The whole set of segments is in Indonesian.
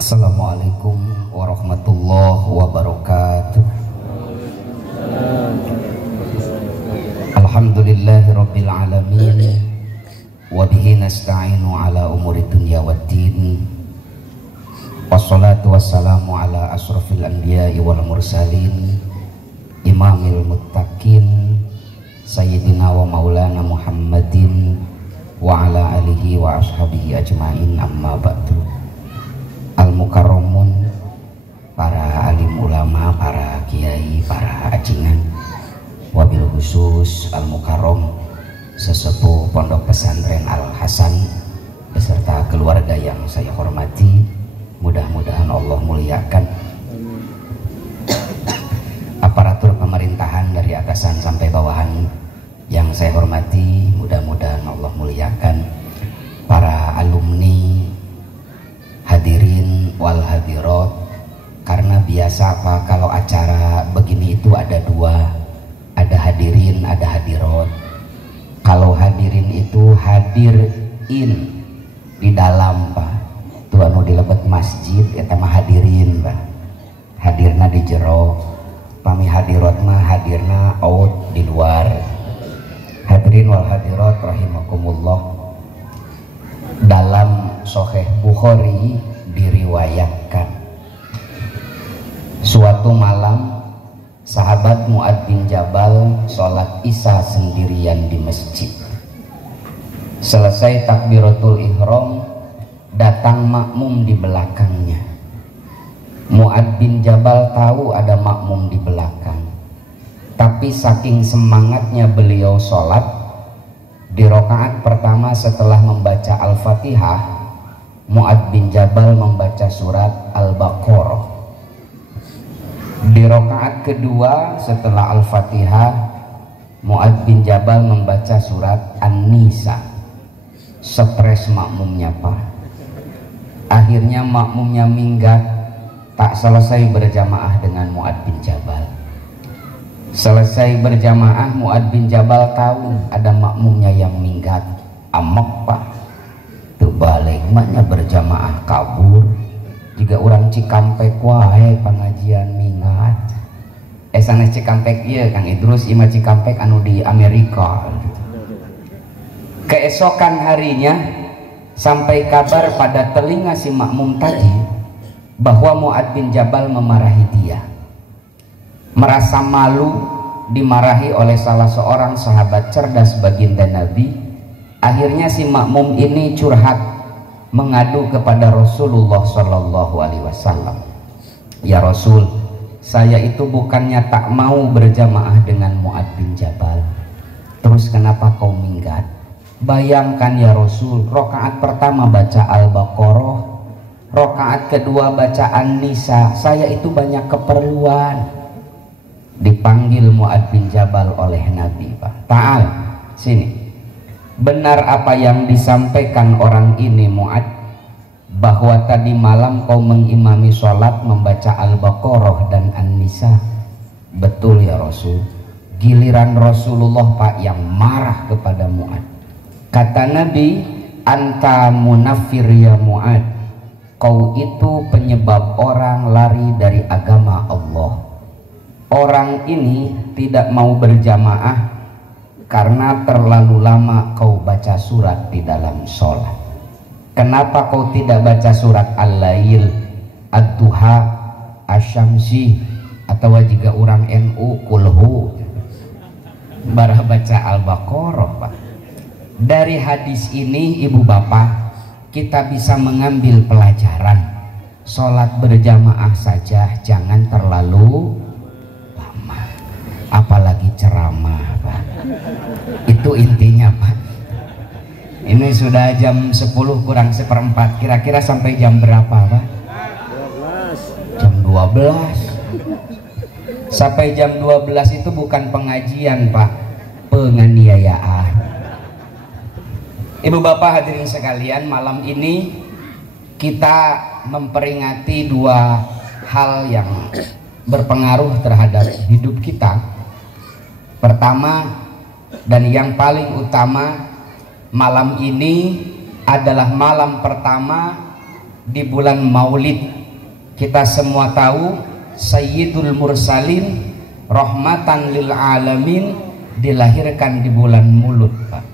Assalamualaikum warahmatullahi wabarakatuh. Alhamdulillahirabbil alamin wa bihi nasta'inu ala umuri dunya waddin. Wassalatu wassalamu ala asrofil anbiya'i wal mursalin imamil muttaqin sayyidina wa maulana Muhammadin wa ala alihi wa ashabihi ajmain, amma ba'du. Al-mukarramun, para alim ulama, para kiai, para ajingan, wabil khusus al-mukarram sesepuh Pondok Pesantren Al-Hasan beserta keluarga yang saya hormati, mudah-mudahan Allah muliakan. Aparatur pemerintahan dari atasan sampai bawahan yang saya hormati, mudah-mudahan Allah muliakan. Para alumni, hadirin wal hadirat, karena biasa Pak, kalau acara begini itu ada dua, ada hadirin, ada hadirat. Kalau hadirin itu hadirin di dalam Pak, itu anu di lebet masjid, eta mah hadirin Pak, hadirna di jero. Pami hadirat mah hadirna out di luar. Hadirin wal hadirat rahimakumullah, dalam Sahih Bukhari diriwayatkan suatu malam sahabat Mu'ad bin Jabal sholat isya sendirian di masjid. Selesai takbiratul ihram, datang makmum di belakangnya. Mu'ad bin Jabal tahu ada makmum di belakang, tapi saking semangatnya beliau sholat, di rakaat pertama setelah membaca Al-Fatihah, Mu'ad bin Jabal membaca surat Al-Baqarah. Di rakaat kedua setelah Al-Fatihah, Mu'ad bin Jabal membaca surat An-Nisa. Stres makmumnya Pak. Akhirnya makmumnya minggat, tak selesai berjamaah dengan Mu'ad bin Jabal. Selesai berjamaah, Mu'ad bin Jabal tahu ada makmumnya yang minggat. Amek Pak, terbalik maknya berjamaah kabur. Jika orang Cikampek wae pengajian minggat. Sanes Cikampek iya Kang Idrus, ima Cikampek anu di Amerika. Keesokan harinya sampai kabar pada telinga si makmum tadi bahwa Mu'ad bin Jabal memarahi dia. Merasa malu dimarahi oleh salah seorang sahabat cerdas baginda Nabi. Akhirnya si makmum ini curhat, mengadu kepada Rasulullah Shallallahu Alaihi Wasallam. Ya Rasul, saya itu bukannya tak mau berjamaah dengan Mu'ad bin Jabal, terus kenapa kau minggat? Bayangkan ya Rasul, rakaat pertama baca Al-Baqarah, rakaat kedua baca An-Nisa, saya itu banyak keperluan. Dipanggil Mu'ad bin Jabal oleh Nabi Pak. Ta'al, sini. Benar apa yang disampaikan orang ini Mu'ad, bahwa tadi malam kau mengimami sholat membaca Al-Baqarah dan An-Nisa? Betul ya Rasul. Giliran Rasulullah Pak yang marah kepada Mu'ad. Kata Nabi, anta munafir ya Mu'ad, kau itu penyebab orang lari dari agama Allah. Orang ini tidak mau berjamaah karena terlalu lama kau baca surat di dalam sholat. Kenapa kau tidak baca surat Al-Lail, Ad-Duha, Asy-Syamsi, atau jika orang NU Kulhu barah baca Al-Baqarah Pak? Dari hadis ini ibu bapak, kita bisa mengambil pelajaran. Sholat berjamaah saja jangan terlalu lama, apalagi ceramah Pak. Itu intinya Pak. Ini sudah jam 10 kurang seperempat, kira-kira sampai jam berapa Pak? 12. Jam 12. Sampai jam 12 itu bukan pengajian Pak, penganiayaan. Ibu bapak hadirin sekalian, malam ini kita memperingati dua hal yang berpengaruh terhadap hidup kita. Pertama dan yang paling utama, malam ini adalah malam pertama di bulan Maulid. Kita semua tahu Sayyidul Mursalin rahmatan lil alamin dilahirkan di bulan Mulud, Pak.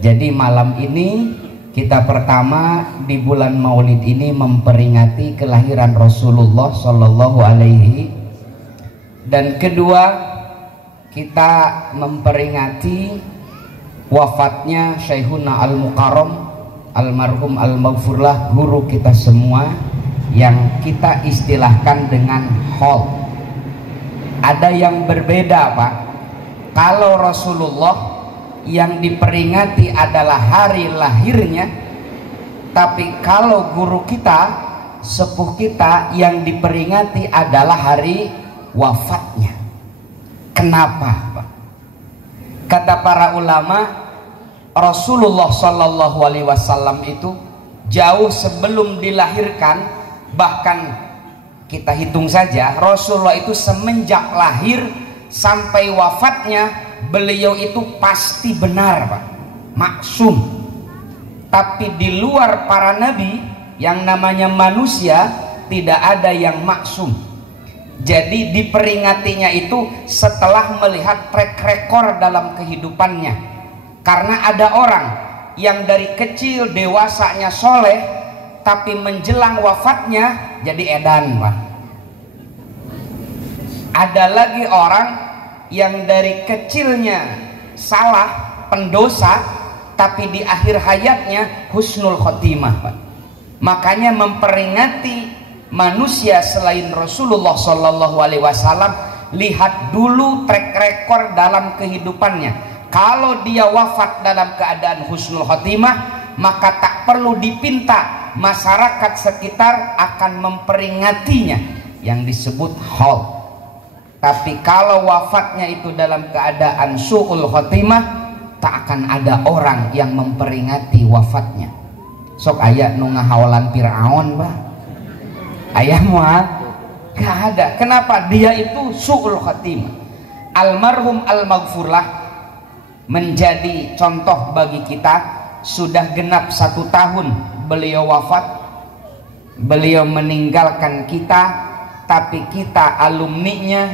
Jadi malam ini kita pertama di bulan Maulid ini memperingati kelahiran Rasulullah Shallallahu Alaihi, dan kedua kita memperingati wafatnya Syekhuna Al-Mukarram almarhum Al-Maghfurlah, guru kita semua yang kita istilahkan dengan Hol. Ada yang berbeda, Pak. Kalau Rasulullah yang diperingati adalah hari lahirnya, tapi kalau guru kita, sepuh kita, yang diperingati adalah hari wafatnya. Kenapa, Pak? Kata para ulama, Rasulullah Shallallahu Alaihi Wasallam itu jauh sebelum dilahirkan, bahkan kita hitung saja, Rasulullah itu semenjak lahir sampai wafatnya beliau itu pasti benar, Pak, maksum. Tapi di luar para nabi yang namanya manusia tidak ada yang maksum. Jadi diperingatinya itu setelah melihat track record dalam kehidupannya. Karena ada orang yang dari kecil dewasanya soleh, tapi menjelang wafatnya jadi edan, Pak. Ada lagi orang yang dari kecilnya salah, pendosa, tapi di akhir hayatnya husnul khotimah, Pak. Makanya memperingati manusia selain Rasulullah Shallallahu Alaihi Wasallam, lihat dulu track record dalam kehidupannya. Kalau dia wafat dalam keadaan husnul khotimah, maka tak perlu dipinta, masyarakat sekitar akan memperingatinya, yang disebut Hol. Tapi kalau wafatnya itu dalam keadaan su'ul khotimah, tak akan ada orang yang memperingati wafatnya. Sok aya nu ngahawalan Fir'aun, Pak. Ayah mual gak ada. Kenapa? Dia itu su'ul khatimah. Almarhum Al-Maghfurlah menjadi contoh bagi kita. Sudah genap 1 tahun beliau wafat, beliau meninggalkan kita, tapi kita alumninya,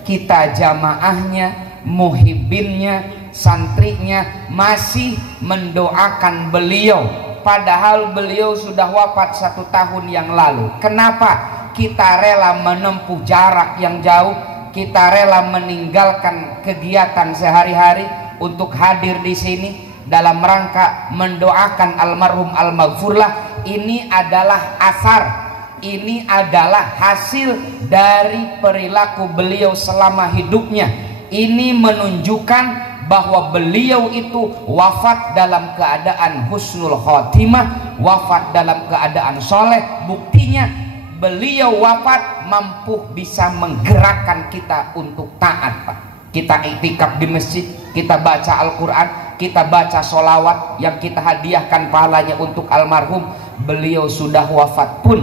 kita jamaahnya, muhibbinnya, santrinya masih mendoakan beliau. Padahal beliau sudah wafat 1 tahun yang lalu. Kenapa kita rela menempuh jarak yang jauh, kita rela meninggalkan kegiatan sehari-hari untuk hadir di sini dalam rangka mendoakan almarhum Al-Maghfurlah? Ini adalah asar, ini adalah hasil dari perilaku beliau selama hidupnya. Ini menunjukkan bahwa beliau itu wafat dalam keadaan husnul khotimah, wafat dalam keadaan soleh. Buktinya beliau wafat mampu bisa menggerakkan kita untuk taat, Pak. Kita iktikaf di masjid, kita baca Al-Quran, kita baca sholawat yang kita hadiahkan pahalanya untuk almarhum. Beliau sudah wafat pun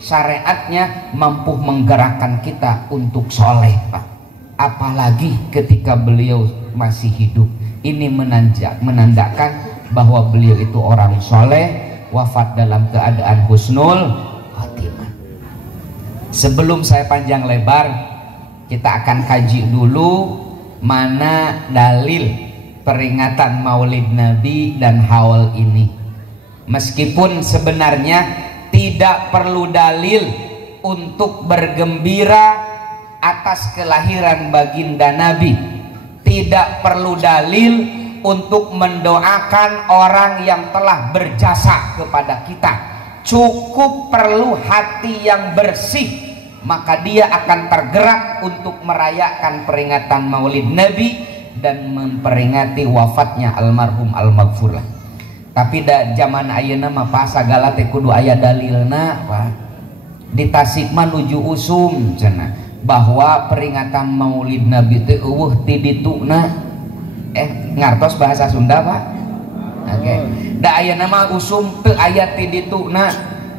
syariatnya mampu menggerakkan kita untuk soleh, Pak. Apalagi ketika beliau masih hidup. Ini menandakan bahwa beliau itu orang soleh, wafat dalam keadaan husnul khotimah. Sebelum saya panjang lebar, kita akan kaji dulu mana dalil peringatan Maulid Nabi dan haul ini. Meskipun sebenarnya tidak perlu dalil untuk bergembira atas kelahiran baginda Nabi, tidak perlu dalil untuk mendoakan orang yang telah berjasa kepada kita. Cukup perlu hati yang bersih, maka dia akan tergerak untuk merayakan peringatan Maulid Nabi dan memperingati wafatnya almarhum Al-Maghfurlah. Tapi zaman ayeuna mah pa sagala teh kudu aya dalilna, Pak. Di Tasik mah nuju usum cenah bahwa peringatan Maulid Nabi teh eueuh ti dituna. Ngartos bahasa Sunda, Pak? Oke. Da ayeuna mah usum teu aya ti dituna.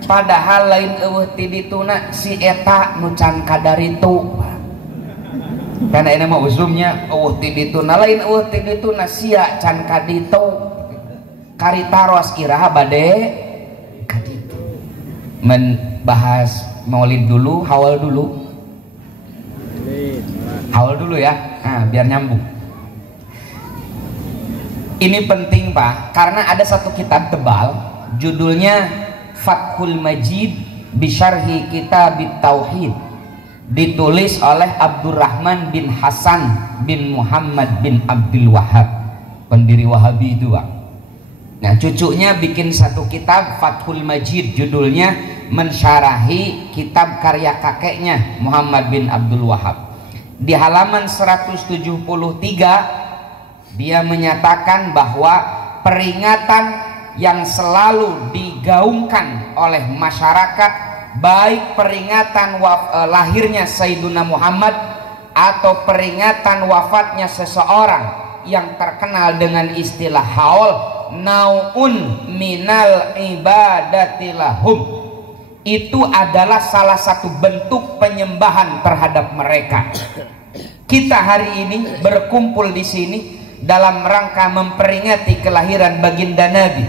Padahal lain eueuh ti dituna si eta nu can kadaritu. Karena ayeuna mah usumnya eueuh ti dituna, lain eueuh ti dituna sia can kaditu. Karitaros iraha bade kaditu. membahas maulid dulu, haul dulu. Haul dulu ya, nah, biar nyambung. Ini penting Pak, karena ada satu kitab tebal, judulnya Fathul Majid Bisyarhi Kitab Tauhid, ditulis oleh Abdurrahman bin Hasan bin Muhammad bin Abdul Wahab, pendiri Wahabi itu Pak. Nah cucunya bikin satu kitab Fathul Majid, judulnya mensyarahi kitab karya kakeknya Muhammad bin Abdul Wahab. Di halaman 173 dia menyatakan bahwa peringatan yang selalu digaungkan oleh masyarakat, baik peringatan lahirnya Sayyiduna Muhammad atau peringatan wafatnya seseorang yang terkenal dengan istilah haul, nau'un minal ibadati lahum, itu adalah salah satu bentuk penyembahan terhadap mereka. Kita hari ini berkumpul di sini dalam rangka memperingati kelahiran baginda Nabi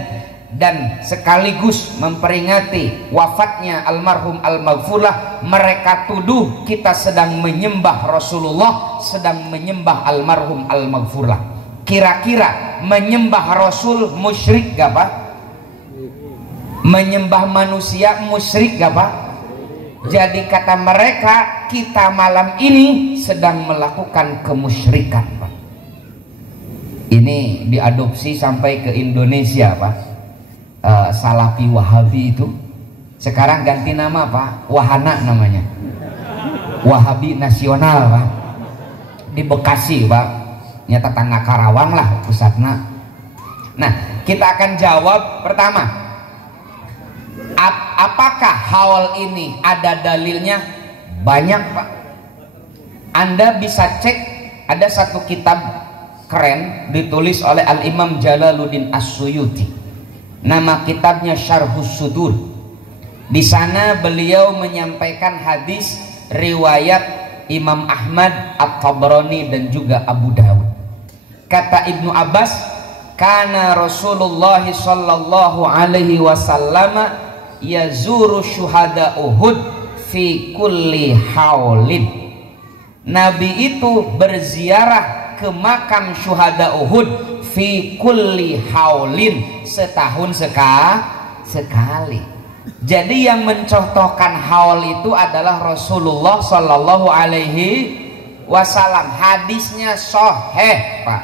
dan sekaligus memperingati wafatnya almarhum al-maghfurlah. Mereka tuduh kita sedang menyembah Rasulullah, sedang menyembah almarhum al-maghfurlah. Kira-kira menyembah Rasul musyrik gak Pak? Menyembah manusia musyrik gak Pak? Jadi kata mereka, kita malam ini sedang melakukan kemusyrikan Pak. Ini diadopsi sampai ke Indonesia Pak. Salafi Wahabi itu sekarang ganti nama Pak, Wahana namanya, Wahabi Nasional Pak, di Bekasi Pak, nyata tetangga Karawang lah pusatnya. Nah kita akan jawab pertama, apakah haul ini ada dalilnya? Banyak Pak. Anda bisa cek, ada satu kitab keren ditulis oleh Al-Imam Jalaluddin As-Suyuti, nama kitabnya Syarhus Sudur. Di sana beliau menyampaikan hadis riwayat Imam Ahmad, At-Tabrani dan juga Abu Dawud. Kata Ibnu Abbas, kana Rasulullah sallallahu alaihi wasallam yazuru syuhada Uhud fi kulli haulin. Nabi itu berziarah ke makam syuhada Uhud fi kulli haulin, setahun sekali. Jadi yang mencontohkan haul itu adalah Rasulullah sallallahu alaihi wasallam. Hadisnya sahih Pak.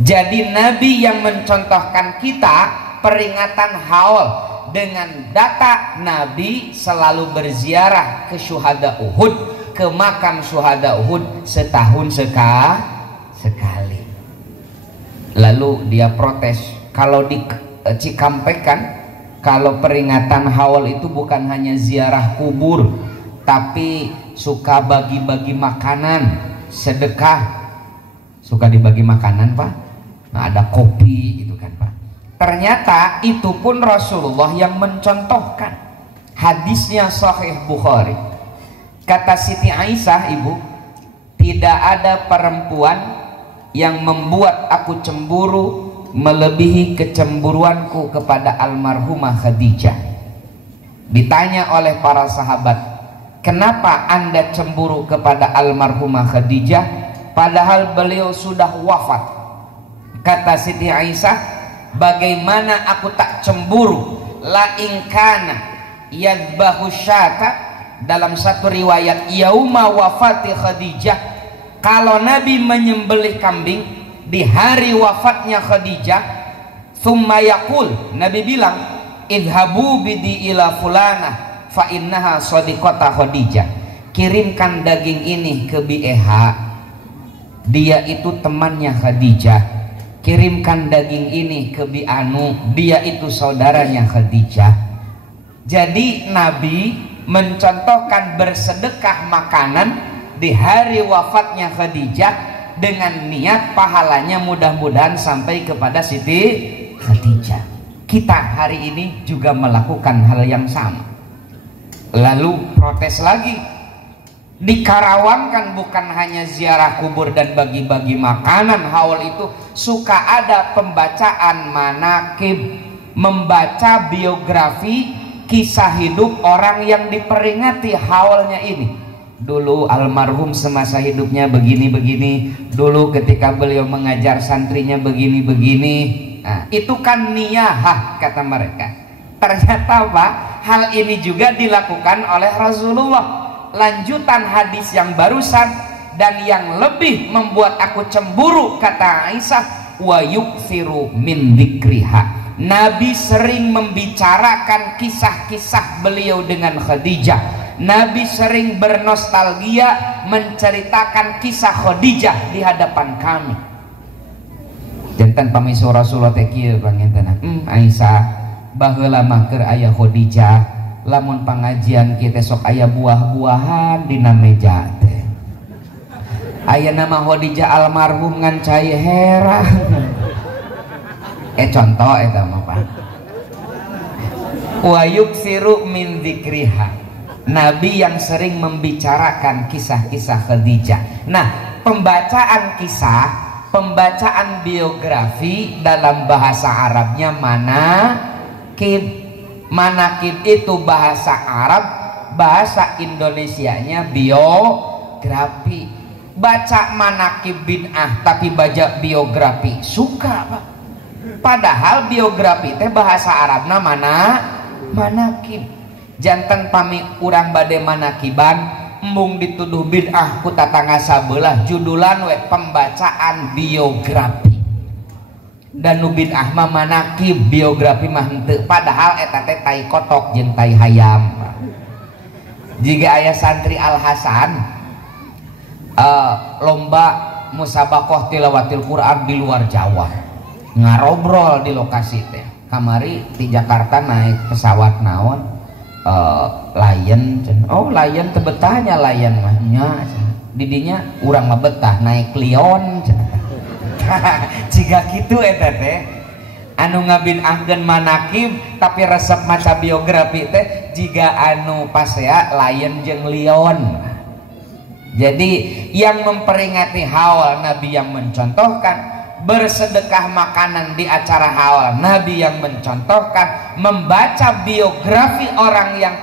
Jadi Nabi yang mencontohkan kita peringatan haul dengan data Nabi selalu berziarah ke syuhada Uhud, ke makam syuhada Uhud setahun sekali. Lalu dia protes, kalau di Cikampek kalau peringatan haul itu bukan hanya ziarah kubur, tapi suka bagi-bagi makanan, sedekah, suka dibagi makanan Pak. Nah ada kopi gitu kan Pak. Ternyata itu pun Rasulullah yang mencontohkan. Hadisnya sahih Bukhari. Kata Siti Aisyah, ibu, tidak ada perempuan yang membuat aku cemburu melebihi kecemburuanku kepada almarhumah Khadijah. Ditanya oleh para sahabat, kenapa anda cemburu kepada almarhumah Khadijah padahal beliau sudah wafat? Kata Siti Aisyah, bagaimana aku tak cemburu, la ingkana yadbahu syata, dalam satu riwayat yauma wafati Khadijah, kalau Nabi menyembelih kambing di hari wafatnya Khadijah, thumma yaqul, Nabi bilang, idhabu bidi ila fulanah fa innaha sadiqata Khadijah, kirimkan daging ini ke Bieha, dia itu temannya Khadijah. Kirimkan daging ini ke Bianu, dia itu saudaranya Khadijah. Jadi Nabi mencontohkan bersedekah makanan di hari wafatnya Khadijah dengan niat pahalanya mudah-mudahan sampai kepada Siti Khadijah. Kita hari ini juga melakukan hal yang sama. Lalu protes lagi. Di Karawang kan bukan hanya ziarah kubur dan bagi-bagi makanan, haul itu suka ada pembacaan manaqib, membaca biografi kisah hidup orang yang diperingati haulnya ini. Dulu almarhum semasa hidupnya begini-begini, dulu ketika beliau mengajar santrinya begini-begini. Nah, itu kan niyahah kata mereka. Ternyata Pak, hal ini juga dilakukan oleh Rasulullah. Lanjutan hadis yang barusan, dan yang lebih membuat aku cemburu kata Aisyah, wa yukthiru min dzikriha. Nabi sering membicarakan kisah-kisah beliau dengan Khadijah. Nabi sering bernostalgia menceritakan kisah Khadijah di hadapan kami. Jantan pamisu Rasulullah teh kieu pangintenan. Aisyah baheula mah keur aya Khadijah, lamun pangajian kieu teh sok aya buah-buahan dina meja teh. Aya nama Khadijah almarhum ngan cai herang. Contoh eta mah Pak. Wa yuksiru min dzikriha. Nabi yang sering membicarakan kisah-kisah Khadijah. Nah, pembacaan kisah, pembacaan biografi dalam bahasa Arabnya manaqib. Manaqib itu bahasa Arab, bahasa Indonesianya biografi. Baca manaqib bid'ah tapi baca biografi suka Pak. Padahal biografi teh bahasa Arabna manaqib. Jantan pami urang bade manakiban embung dituduh bid'ah ku tatangga sabelah judulan we pembacaan biografi. Dan nu bid'ah mah manakib, biografi mah henteu. Padahal eta teh tai kotok jeung tai hayam. Jika aya santri Al Hasan lomba musabaqah tilawatil Quran di luar Jawa, ngarobrol di lokasi teh. Kamari di Jakarta naik pesawat naon? Lion. Oh Lion tebetahnya Lion mah nya didinya urang mah betah naik Lion. Jika gitu eta teh anu ngabid'ahkeun manaqib tapi resep maca biografi teh jiga anu pasea Lion jeung Lion. Jadi yang memperingati haul Nabi yang mencontohkan, bersedekah makanan di acara haul Nabi yang mencontohkan, membaca biografi orang yang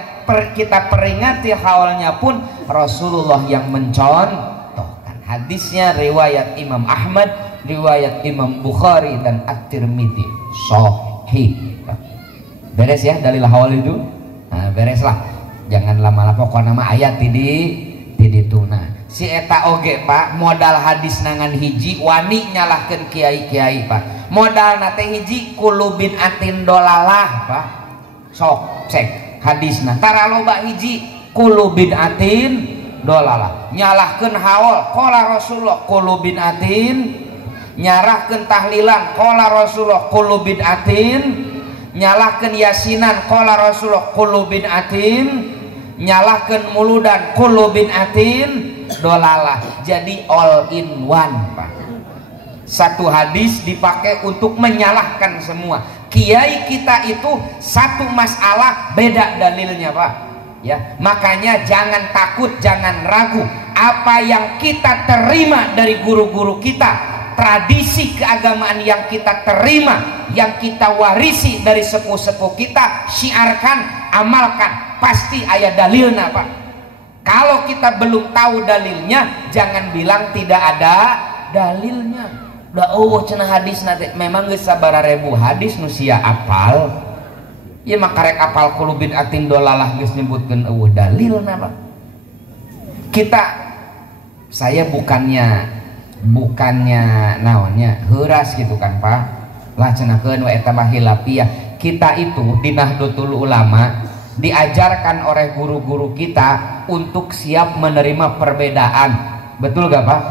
kita peringati haulnya pun Rasulullah yang mencontohkan. Hadisnya riwayat Imam Ahmad, riwayat Imam Bukhari dan At-Tirmidzi, sahih. Beres ya dalil haul itu? Nah, bereslah. Jangan lama-lama pokoknya nama ayat tidituna. Si eta oge Pak modal hadis nangan hiji wani nyalahkeun kiai-kiai Pak. Modal nate hiji kulubin atin dolalah Pak. Sok cek hadisna. Tara loba hiji kulubin atin dolalah. Nyalahkeun haul qala Rasulullah kulubin atin. Nyarahkeun tahlilan qala Rasulullah kulubin atin. Nyalahkeun yasinan qala Rasulullah kulubin atin. Nyalahkeun muludan kulubin atin. Dolalah. Jadi all in one Pak. Satu hadis dipakai untuk menyalahkan semua. Kiai kita itu satu masalah beda dalilnya Pak. Ya, makanya jangan takut, jangan ragu. Apa yang kita terima dari guru-guru kita, tradisi keagamaan yang kita terima, yang kita warisi dari sepuh-sepuh kita, syiarkan, amalkan. Pasti aya dalilna Pak. Kalau kita belum tahu dalilnya, jangan bilang tidak ada dalilnya. Udah cenah hadis nanti memang geus sabaraha hadis nu sia apal. Ya maka rek apal kulubin atin dolalah geus nyebutkeun dalilna Pak. Saya bukannya naonnya heuras gitu kan Pak. Lah cenahkeun wa eta mah hilafiyah. Kita itu di Nahdlatul Ulama diajarkan oleh guru-guru kita untuk siap menerima perbedaan. Betul gak Pak?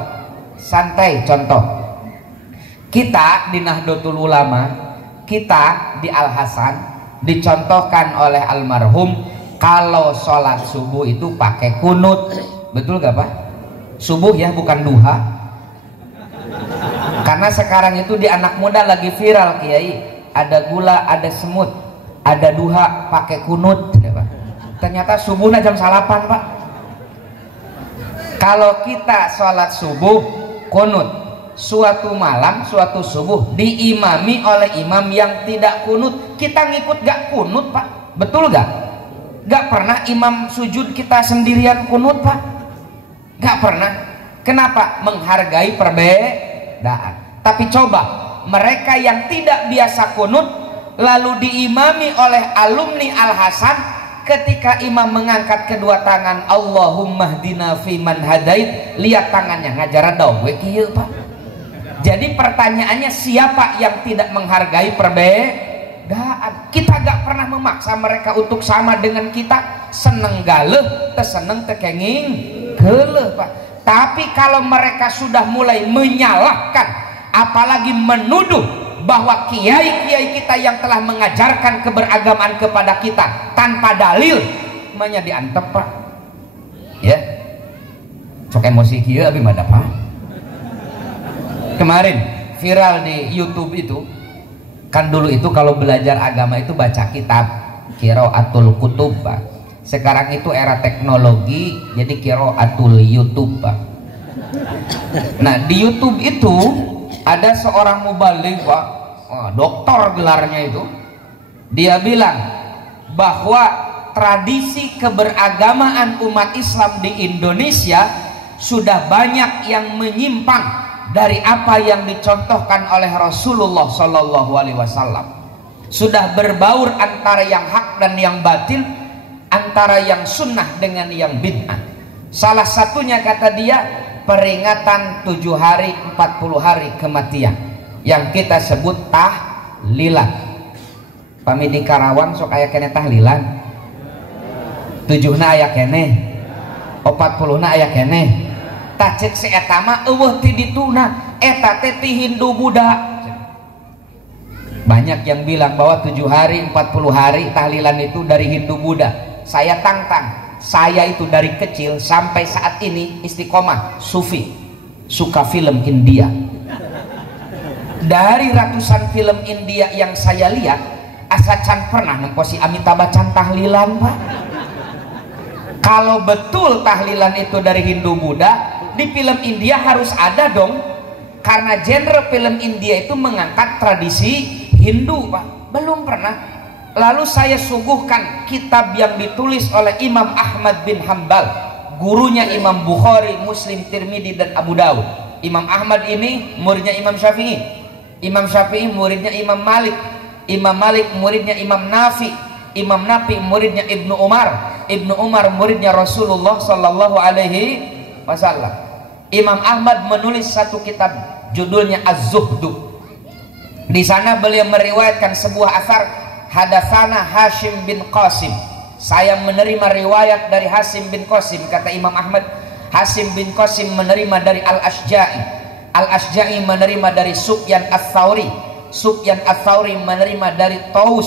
Santai. Contoh, kita di Nahdlatul Ulama, kita di Al Hasan dicontohkan oleh almarhum kalau sholat subuh itu pakai kunut. Betul gak Pak? Subuh ya, bukan duha. Karena sekarang itu di anak muda lagi viral Kiai, ada gula, ada semut, ada duha pakai kunut. Ternyata subuhnya jam 8 Pak. Kalau kita sholat subuh kunut, suatu malam, suatu subuh diimami oleh imam yang tidak kunut, kita ngikut gak kunut Pak? Betul gak? Gak pernah imam sujud kita sendirian kunut, Pak. Gak pernah. Kenapa? Menghargai perbedaan. Tapi coba mereka yang tidak biasa kunut lalu diimami oleh alumni Al-Hasan, ketika imam mengangkat kedua tangan, Allahumma hdina fiman hadait, lihat tangannya ngajar dawe kieu, Pak. Jadi pertanyaannya, siapa yang tidak menghargai perbedaan? Kita gak pernah memaksa mereka untuk sama dengan kita. Seneng galeh, terseneng tekenging geleh, Pak. Tapi kalau mereka sudah mulai menyalahkan, apalagi menuduh bahwa kiai-kiai kita yang telah mengajarkan keberagaman kepada kita tanpa dalil, namanya diantep, Pak. Ya, sok emosi kieu abi mah Pak. Kemarin viral di YouTube itu, kan dulu itu kalau belajar agama itu baca kitab, qiraatul kutub, Pak. Sekarang itu era teknologi, jadi qiraatul YouTube, Pak. Nah, di YouTube itu ada seorang mubaligh, Pak, doktor gelarnya itu. Dia bilang bahwa tradisi keberagamaan umat Islam di Indonesia sudah banyak yang menyimpang dari apa yang dicontohkan oleh Rasulullah Shallallahu Alaihi Wasallam. Sudah berbaur antara yang hak dan yang batil, antara yang sunnah dengan yang bid'ah. Salah satunya, kata dia, peringatan 7 hari 40 hari kematian yang kita sebut tahlilan. Pami di Karawang sok aya kene tahlilan, 7na aya kene, 40na aya kene. Tah cek si eta mah eueuh ti dituna, eta teh ti Hindu Buddha. Banyak yang bilang bahwa 7 hari 40 hari tahlilan itu dari Hindu Buddha. Saya tantang, saya itu dari kecil sampai saat ini istiqomah sufi, suka film India. Dari ratusan film India yang saya lihat, asa can pernah nemposi Amitabh Bachchan tahlilan, Pak. Kalau betul tahlilan itu dari Hindu Buddha, di film India harus ada dong, karena genre film India itu mengangkat tradisi Hindu, Pak. Belum pernah. Lalu saya suguhkan kitab yang ditulis oleh Imam Ahmad bin Hambal, gurunya Imam Bukhari, Muslim, Tirmidzi, dan Abu Dawud. Imam Ahmad ini muridnya Imam Syafi'i, Imam Syafi'i muridnya Imam Malik, Imam Malik muridnya Imam Nafi, Imam Nafi muridnya Ibnu Umar, Ibnu Umar muridnya Rasulullah Sallallahu Alaihi Wasallam. Imam Ahmad menulis satu kitab judulnya Az-Zuhdu. Di sana beliau meriwayatkan sebuah asar, hadatsana Hashim bin Qasim. Saya menerima riwayat dari Hashim bin Qasim, kata Imam Ahmad. Hashim bin Qasim menerima dari Al-Ashja'i, Al-Ashja'i menerima dari Sufyan Ats-Tsauri, Sufyan Ats-Tsauri menerima dari Taus.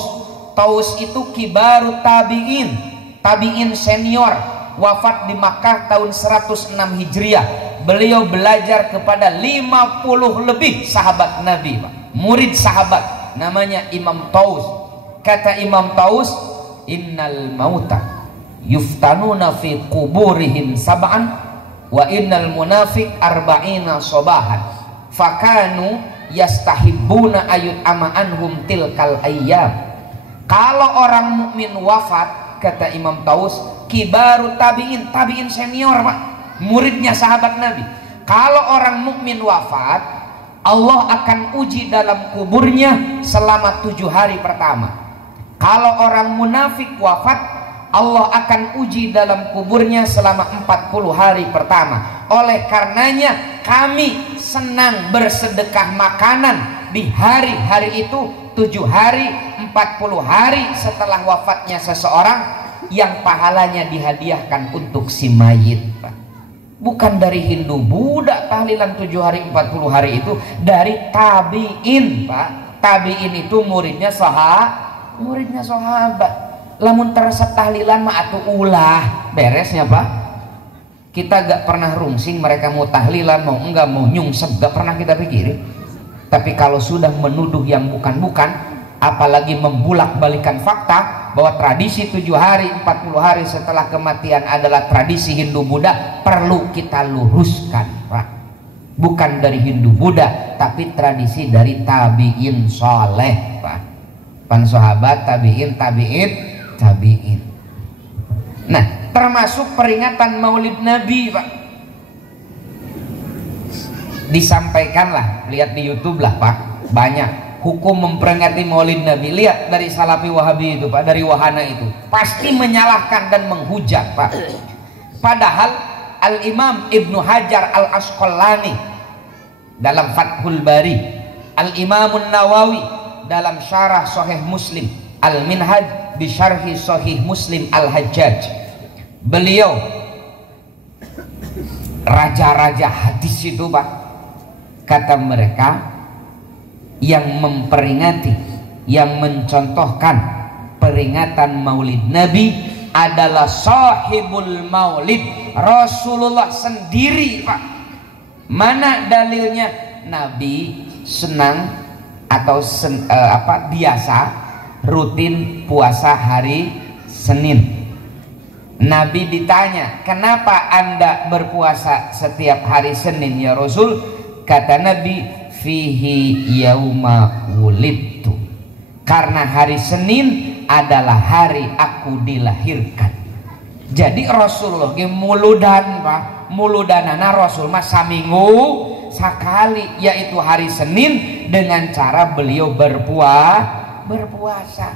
Taus itu kibaru tabi'in, tabi'in senior, wafat di Makkah tahun 106 Hijriah. Beliau belajar kepada 50 lebih sahabat Nabi, Pak. Murid sahabat, namanya Imam Taus. Kata Imam Taus, innal mauta yuftanuna fi kuburihim sab'an wa innal munafiq arba'ina sobahan fakanu yastahibbuna ayut ama anhum tilkal ayyam. Kalau orang mukmin wafat, kata Imam Taus, kibaru tabi'in, tabi'in senior, Pak, muridnya sahabat Nabi. Kalau orang mukmin wafat, Allah akan uji dalam kuburnya selama 7 hari pertama. Kalau orang munafik wafat, Allah akan uji dalam kuburnya selama 40 hari pertama. Oleh karenanya kami senang bersedekah makanan di hari-hari itu, 7 hari 40 hari setelah wafatnya seseorang, yang pahalanya dihadiahkan untuk si mayit, Pak. Bukan dari Hindu Buddha tahlilan 7 hari 40 hari itu, dari tabi'in, Pak. Tabi'in itu muridnya sahabat. Lamun terasa tahlilan mah atuh ulah beresnya, Pak. Kita gak pernah rungsing mereka mau tahlilan, mau enggak, mau nyungsep, gak pernah kita pikirin. Tapi kalau sudah menuduh yang bukan-bukan, apalagi membulak-balikan fakta bahwa tradisi 7 hari 40 hari setelah kematian adalah tradisi Hindu Buddha, perlu kita luruskan, Pak. Bukan dari Hindu Buddha, tapi tradisi dari tabi'in soleh, Pak. Pan sahabat, tabi'in. termasuk peringatan Maulid Nabi, Pak. Disampaikanlah, lihat di YouTube lah, Pak, banyak hukum memperingati Maulid Nabi. Lihat dari Salafi Wahabi itu, Pak, dari Wahana itu pasti menyalahkan dan menghujat, Pak. Padahal Al-Imam Ibnu Hajar Al-Asqalani dalam Fathul Bari, Al-Imam Nawawi dalam Syarah Sahih Muslim, Al-Minhaj bi Syarhi Sahih Muslim Al-Hajjaj, beliau raja-raja hadis itu, Pak, kata mereka yang memperingati, yang mencontohkan peringatan Maulid Nabi adalah sahibul maulid, Rasulullah sendiri, Pak. Mana dalilnya? Nabi senang atau biasa rutin puasa hari Senin. Nabi ditanya, kenapa Anda berpuasa setiap hari Senin ya Rasul? Kata Nabi, fihi yauma wulidtu, karena hari Senin adalah hari aku dilahirkan. Jadi Rasulullah ge muludan, Pak, muludanana Rasul mah saminggu sekali, yaitu hari Senin, dengan cara beliau berpuasa.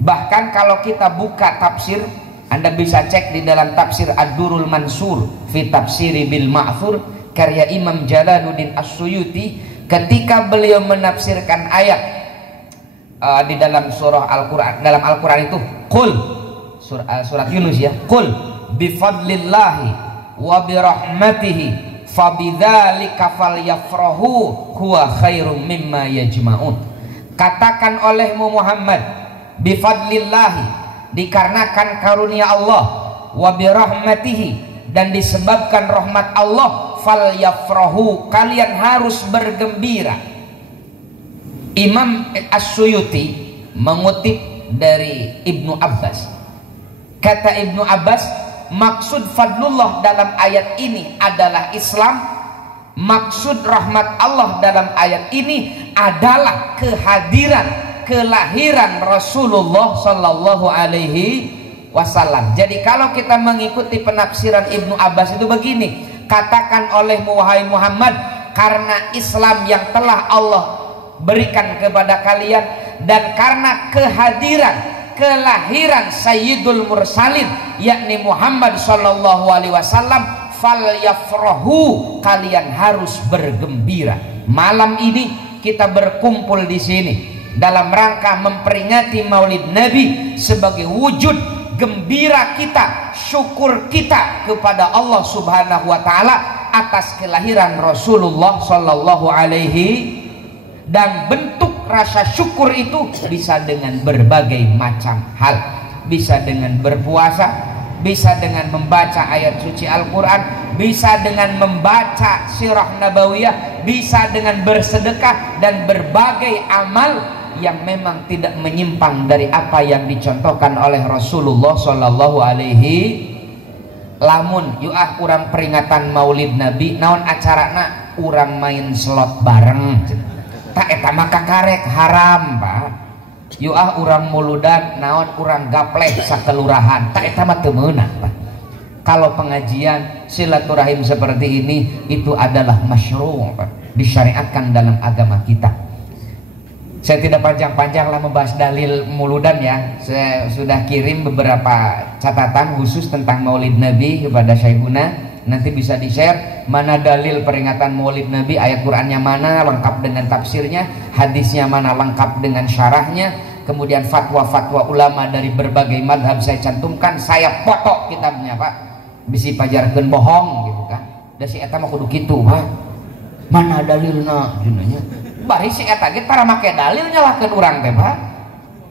Bahkan kalau kita buka tafsir, Anda bisa cek di dalam tafsir Ad-Durrul Mansur fi Tafsiri bil Ma'thur karya Imam Jalaluddin As-Suyuti, ketika beliau menafsirkan ayat di dalam surah Al-Quran, dalam Al-Quran itu qul, surat Yunus ya, qul bifadlillahi wa birahmatihi fabidzalika falyafrahu huwa khairum mimma yajma'un. Katakan olehmu Muhammad, bifadlillahi, dikarenakan karunia Allah, wa birahmatihi, dan disebabkan rahmat Allah, falyafrahu, kalian harus bergembira. Imam As-Suyuti mengutip dari Ibnu Abbas. Kata Ibnu Abbas, maksud fadlullah dalam ayat ini adalah Islam. Maksud rahmat Allah dalam ayat ini adalah kehadiran, kelahiran Rasulullah Sallallahu Alaihi Wasallam. Jadi kalau kita mengikuti penafsiran Ibnu Abbas itu begini, katakan olehmu wahai Muhammad, karena Islam yang telah Allah berikan kepada kalian, dan karena kehadiran, kelahiran Sayyidul Mursalin yakni Muhammad Sallallahu Alaihi Wasallam, falyafrahu, kalian harus bergembira. Malam ini kita berkumpul di sini dalam rangka memperingati Maulid Nabi sebagai wujud gembira kita, syukur kita kepada Allah Subhanahu wa taala atas kelahiran Rasulullah Sallallahu Alaihi. Dan bentuk rasa syukur itu bisa dengan berbagai macam hal, bisa dengan berpuasa, bisa dengan membaca ayat suci Al-Quran, bisa dengan membaca sirah nabawiyah, bisa dengan bersedekah, dan berbagai amal yang memang tidak menyimpang dari apa yang dicontohkan oleh Rasulullah Sallallahu Alaihi. Lamun yuah kurang peringatan Maulid Nabi, naon acarana urang main slot bareng, tak eta mah kakarek haram, Pak. Yuah urang muludan naon urang gaplek sakelurahan, tak eta mah teu meunang, Pak. Kalau pengajian silaturahim seperti ini itu adalah masyru', Pak, disyariatkan dalam agama kita. Saya tidak panjang-panjang lah membahas dalil muludan ya. Saya sudah kirim beberapa catatan khusus tentang Maulid Nabi kepada Syekhuna. Nanti bisa di-share mana dalil peringatan Maulid Nabi, ayat Qur'annya mana lengkap dengan tafsirnya, hadisnya mana lengkap dengan syarahnya, kemudian fatwa-fatwa ulama dari berbagai madhab saya cantumkan, saya foto kitabnya, Pak. Bisi pajarkeun bohong gitu kan. Da si eta mah kudu kitu, Pak. Mana dalilna cenanya? Bari si eta ge tara make dalil nyalahkeun urang teh, Pak.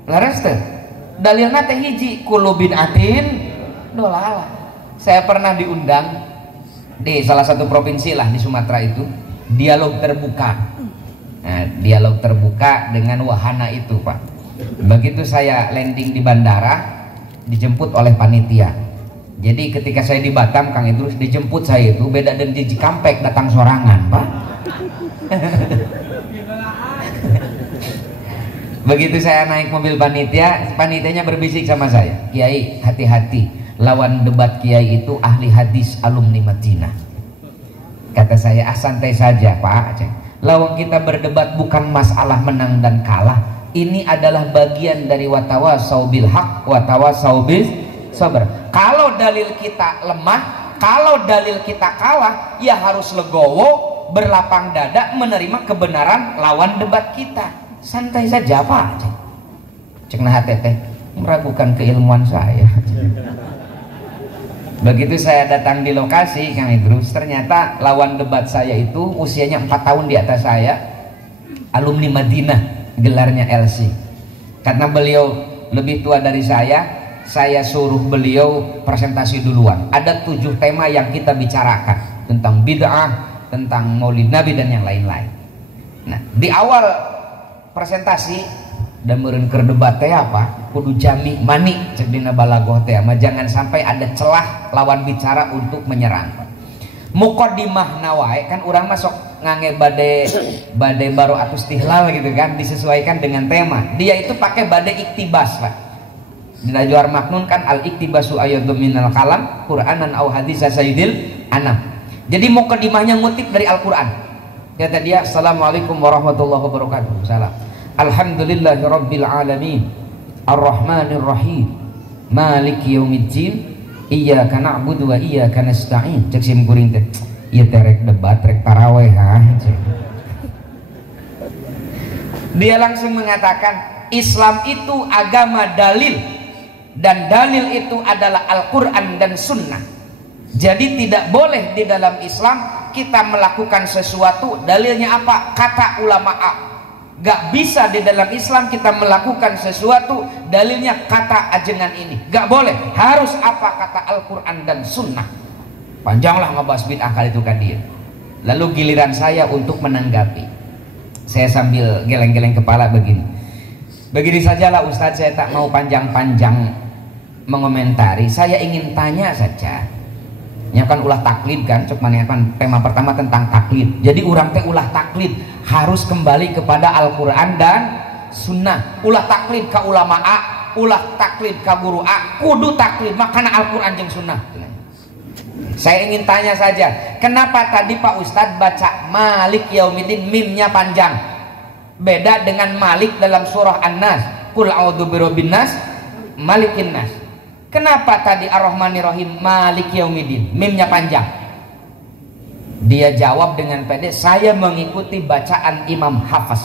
Laras teh. Dalilna teh hiji, kullu bid'atin dolalah. Saya pernah diundang di salah satu provinsi lah di Sumatera itu, dialog terbuka. Nah, dialog terbuka dengan wahana itu, Pak. Begitu saya landing di bandara, dijemput oleh panitia. Jadi ketika saya di Batam, Kang Idrus dijemput saya itu beda dengan di Cikampek datang sorangan, Pak. Begitu saya naik mobil panitia, panitianya berbisik sama saya, Kiai hati-hati, lawan debat kiai itu ahli hadis alumni Madinah. Kata saya, santai saja Pak. Lawan kita berdebat bukan masalah menang dan kalah. Ini adalah bagian dari watawasau bil haq watawasau bis sabr. Kalau dalil kita lemah, kalau dalil kita kalah, ya harus legowo, berlapang dada menerima kebenaran lawan debat kita. Santai saja Pak. Cek nah teteh meragukan keilmuan saya. Begitu saya datang di lokasi Kang Idrus, ternyata lawan debat saya itu usianya 4 tahun di atas saya, alumni Madinah, gelarnya LC. Karena beliau lebih tua dari saya suruh beliau presentasi duluan. Ada 7 tema yang kita bicarakan, tentang bid'ah, tentang maulid nabi dan yang lain-lain. Nah, di awal presentasi dan meureun keur debat teh apa? Kudu jami mani cek dina balagoh teh mah, jangan sampai ada celah lawan bicara untuk menyerang. Muqaddimah nawae kan urang masuk ngange bade baru atus tihlal gitu kan, disesuaikan dengan tema. Dia itu pakai bade iktibas lah. Dina Johar Maknun kan al iktibasu ayadun minal kalam Qur'anan au hadisa sayyidil anam. Jadi muqaddimahnya ngutip dari Al-Qur'an. Kata dia, assalamualaikum warahmatullahi wabarakatuh. Salam. Alhamdulillahi rabbil alamin Ar-Rahmanir Rahim Maliki yaumiddin Iyyaka na'budu wa iyyaka nasta'in. Cek sim kuring teh ieu teh rek debat rek taraweh Dia langsung mengatakan Islam itu agama dalil, dan dalil itu adalah Al-Qur'an dan Sunnah. Jadi tidak boleh di dalam Islam kita melakukan sesuatu dalilnya apa? Kata ulama A. Gak bisa di dalam Islam kita melakukan sesuatu dalilnya kata ajengan ini. Gak boleh. Harus apa? Kata Al-Quran dan Sunnah. Panjanglah ngebahas bid'ah kali itu kan dia. Lalu giliran saya untuk menanggapi. Saya sambil geleng-geleng kepala begini. Begini sajalah Ustadz, saya tak mau panjang-panjang mengomentari. Saya ingin tanya saja. Nya kan ulah taklid kan, cuk maneh kan tema pertama tentang taklid. Jadi urang teh ulah taklid harus kembali kepada Al-Qur'an dan Sunnah. Ulah taklid ka ulama A, ulah taklid ka guru A, kudu taklid makana Al-Qur'an jeung Sunnah. Saya ingin tanya saja, kenapa tadi Pak Ustadz baca Malik Yaumiddin mimnya panjang? Beda dengan Malik dalam surah An-Nas, Qul a'udzu birabbin nas, Malikin nas. Kenapa tadi Ar-Rahmanir Rahim Maliki Yaumiddin mimnya panjang? Dia jawab dengan pede, saya mengikuti bacaan Imam Hafiz.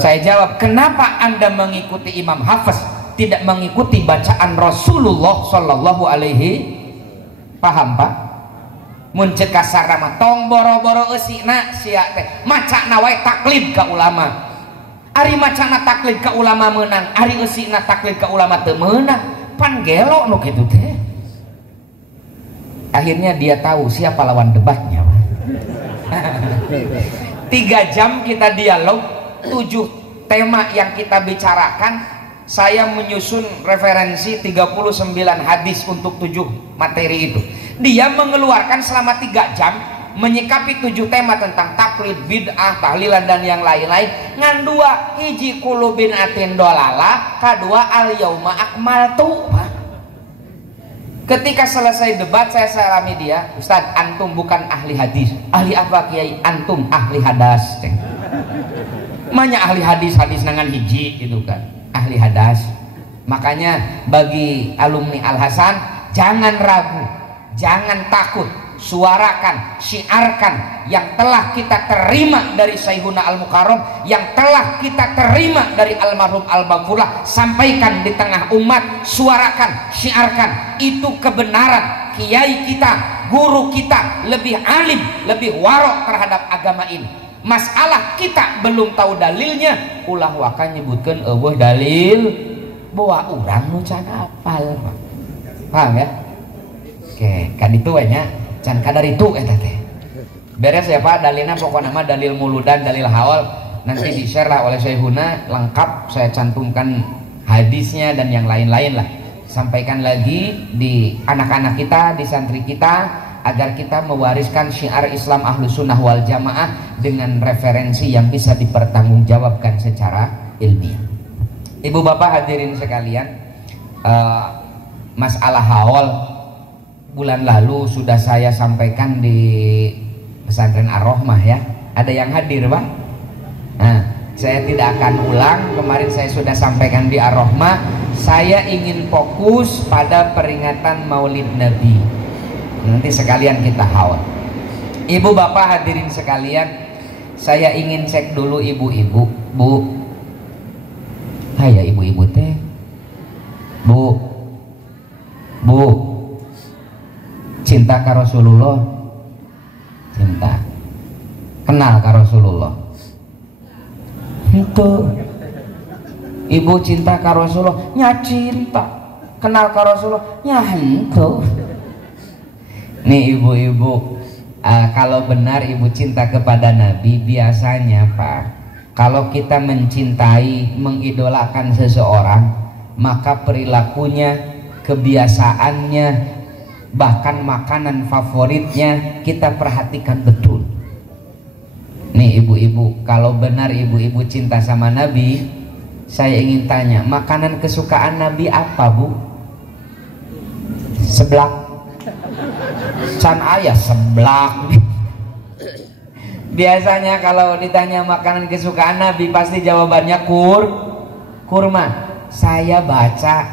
Saya jawab, kenapa Anda mengikuti Imam Hafiz, tidak mengikuti bacaan Rasulullah Sallallahu Alaihi? Paham Pak? Mun ceuk kasar mah tong boro-boro eusina sia teh macana wae taklid ka ulama. Ari macana taklid ka ulama menang, ari eusina taklid ka ulama teu meunang. Pan gelo nu kitu teh. Akhirnya dia tahu siapa lawan debatnya. 3 jam kita dialog, 7 tema yang kita bicarakan. Saya menyusun referensi 39 hadis untuk 7 materi itu. Dia mengeluarkan selama 3 jam menyikapi 7 tema tentang taklid, bid'ah, tahlilan dan yang lain-lain. Ngan 2 hiji kulubin atin dolala, kedua al yauma akmaltu. Ketika selesai debat saya salami dia, Ustadz antum bukan ahli hadis. Ahli apa Kiai? Antum ahli hadas. Manya ahli hadis nangan hiji gitu kan. Ahli hadas. Makanya bagi alumni Al Hasan jangan ragu, jangan takut. Suarakan, syiarkan yang telah kita terima dari Syekhuna Al-Mukarram, yang telah kita terima dari almarhum Al-Baghfurlah, sampaikan di tengah umat, suarakan, syiarkan itu kebenaran. Kiai kita, guru kita lebih alim, lebih warok terhadap agama ini. Masalah kita belum tahu dalilnya, ulah wakan nyebutkan eueuh dalil bahwa urang nu can apal. Paham ya? Oke, kan itu nya can kadar itu teh beres ya Pak. Dalilnya pokoknya nama dalil muludan, dalil hawal nanti di share lah oleh Syekhuna lengkap, saya cantumkan hadisnya dan yang lain-lain lah. Sampaikan lagi di anak-anak kita, di santri kita, agar kita mewariskan syiar Islam Ahlus Sunnah wal Jamaah dengan referensi yang bisa dipertanggungjawabkan secara ilmiah. Ibu bapak hadirin sekalian, masalah haul bulan lalu sudah saya sampaikan di pesantren Ar-Rahmah ya. Ada yang hadir Pak? Nah, saya tidak akan ulang. Kemarin saya sudah sampaikan di Ar-Rahmah. Saya ingin fokus pada peringatan Maulid Nabi. Nanti sekalian kita haul. Ibu bapak hadirin sekalian, saya ingin cek dulu ibu-ibu. Bu, hai ibu-ibu teh. Bu, cinta ka Rasulullah? Cinta. Kenal ka Rasulullah? Itu. Ibu cinta ka Rasulullah? Nya cinta. Kenal ka Rasulullah? Nya henteu. Nih ibu-ibu, kalau benar ibu cinta kepada Nabi, biasanya Pak, kalau kita mencintai, mengidolakan seseorang, maka perilakunya, kebiasaannya, bahkan makanan favoritnya kita perhatikan betul. Nih ibu-ibu, kalau benar ibu-ibu cinta sama Nabi, saya ingin tanya, makanan kesukaan Nabi apa Bu? Seblak. Can ayah seblak. Biasanya kalau ditanya makanan kesukaan Nabi, pasti jawabannya kurma. Saya baca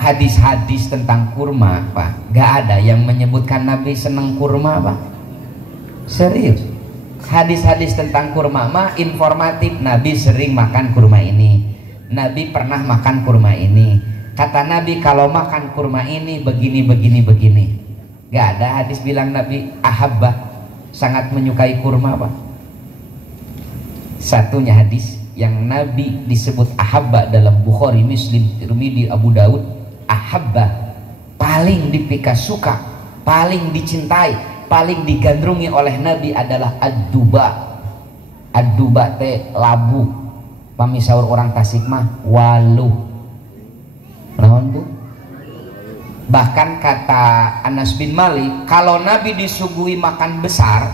hadis-hadis tentang kurma Pak, gak ada yang menyebutkan Nabi seneng kurma Pak. Serius. Hadis-hadis tentang kurma mah informatif. Nabi sering makan kurma ini, Nabi pernah makan kurma ini, kata Nabi kalau makan kurma ini begini. Gak ada hadis bilang Nabi ahabba, sangat menyukai kurma Pak. Satunya hadis yang Nabi disebut ahabba dalam Bukhari, Muslim, Tirmidzi, Abu Daud, ahabba paling dipika suka, paling dicintai, paling digandrungi oleh Nabi adalah ad-duba. Ad-duba teh labu, pamisaur orang Tasik mah waluh. Naon Bu? Bahkan kata Anas bin Malik, kalau Nabi disuguhi makan besar,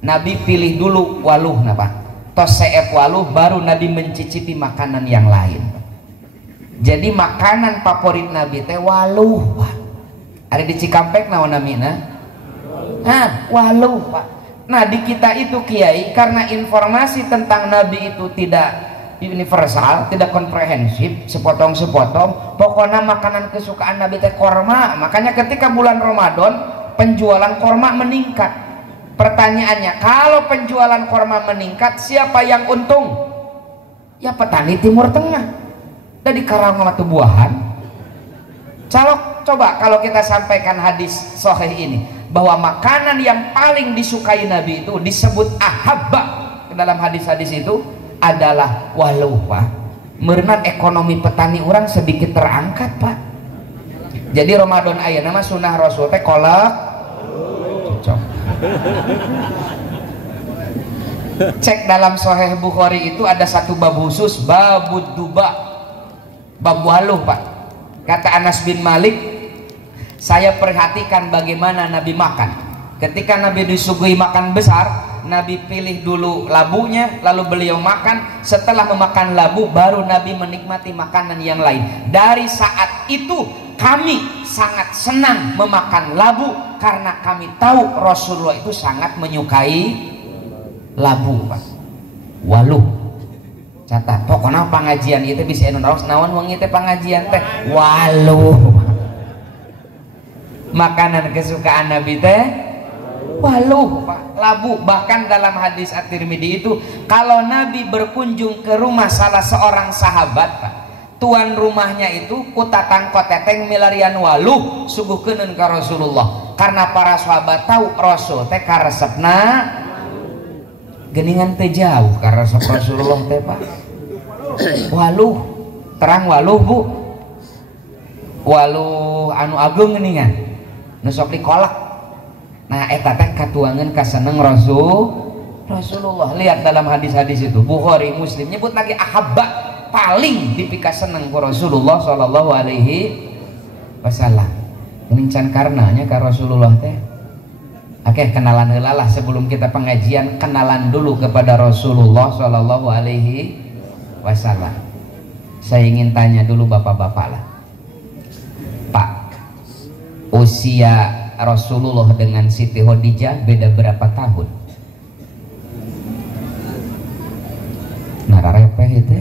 Nabi pilih dulu waluh napa? Tos seep waluh, baru Nabi mencicipi makanan yang lain. Jadi makanan favorit Nabi teh waluh Pak. Ada di Cikampek naon namina? Waluh Pak. Nah di kita itu Kiai, karena informasi tentang Nabi itu tidak universal, tidak komprehensif, sepotong-sepotong, pokoknya makanan kesukaan Nabi teh korma. Makanya ketika bulan Ramadan penjualan korma meningkat. Pertanyaannya, kalau penjualan korma meningkat, siapa yang untung? Ya petani Timur Tengah. Dari Karangwatu buahan. Coba kalau kita sampaikan hadis sahih ini, bahwa makanan yang paling disukai Nabi itu disebut ahabba dalam hadis-hadis itu adalah waluh Pak. Merenang ekonomi petani orang sedikit terangkat Pak. Jadi Ramadan aya nama sunnah Rasul teh kolak cocok. Cek dalam Sahih Bukhari itu ada satu bab khusus, babud duba, bab waluh Pak. Kata Anas bin Malik, saya perhatikan bagaimana Nabi makan. Ketika Nabi disuguhi makan besar, Nabi pilih dulu labunya, lalu beliau makan. Setelah memakan labu, baru Nabi menikmati makanan yang lain. Dari saat itu kami sangat senang memakan labu, karena kami tahu Rasulullah itu sangat menyukai labu Pak. Waluh. Catat, pokoknya pengajian itu bisa enon naon wong itu pengajian teh waluh. Makanan kesukaan Nabi teh waluh Pak, labu. Bahkan dalam hadis At-Tirmidzi itu, kalau Nabi berkunjung ke rumah salah seorang sahabat Pak, tuan rumahnya itu kutatang koteteng milarian waluh suguhkeun ka Rasulullah, karena para sahabat tahu Rasul teh karesepna geningan teh jauh ka resep Rasulullah teh Pak. Waluh, terang waluh Bu, waluh anu agung geningan nu sok dikolak. Nah eta teh katuangan kaseneng Rasulullah. Lihat dalam hadis-hadis itu, Bukhari, Muslim nyebut lagi ahabba, paling dipika seneng ku Rasulullah sallallahu alaihi wasallam. Ini can karenanya ka Rasulullah teh. Oke, kenalan heula lah sebelum kita pengajian, kenalan dulu kepada Rasulullah sallallahu alaihi wasallam. Saya ingin tanya dulu bapak-bapak lah. Pak, Usia Rasulullah dengan Siti Khadijah beda berapa tahun? Nara repeh itu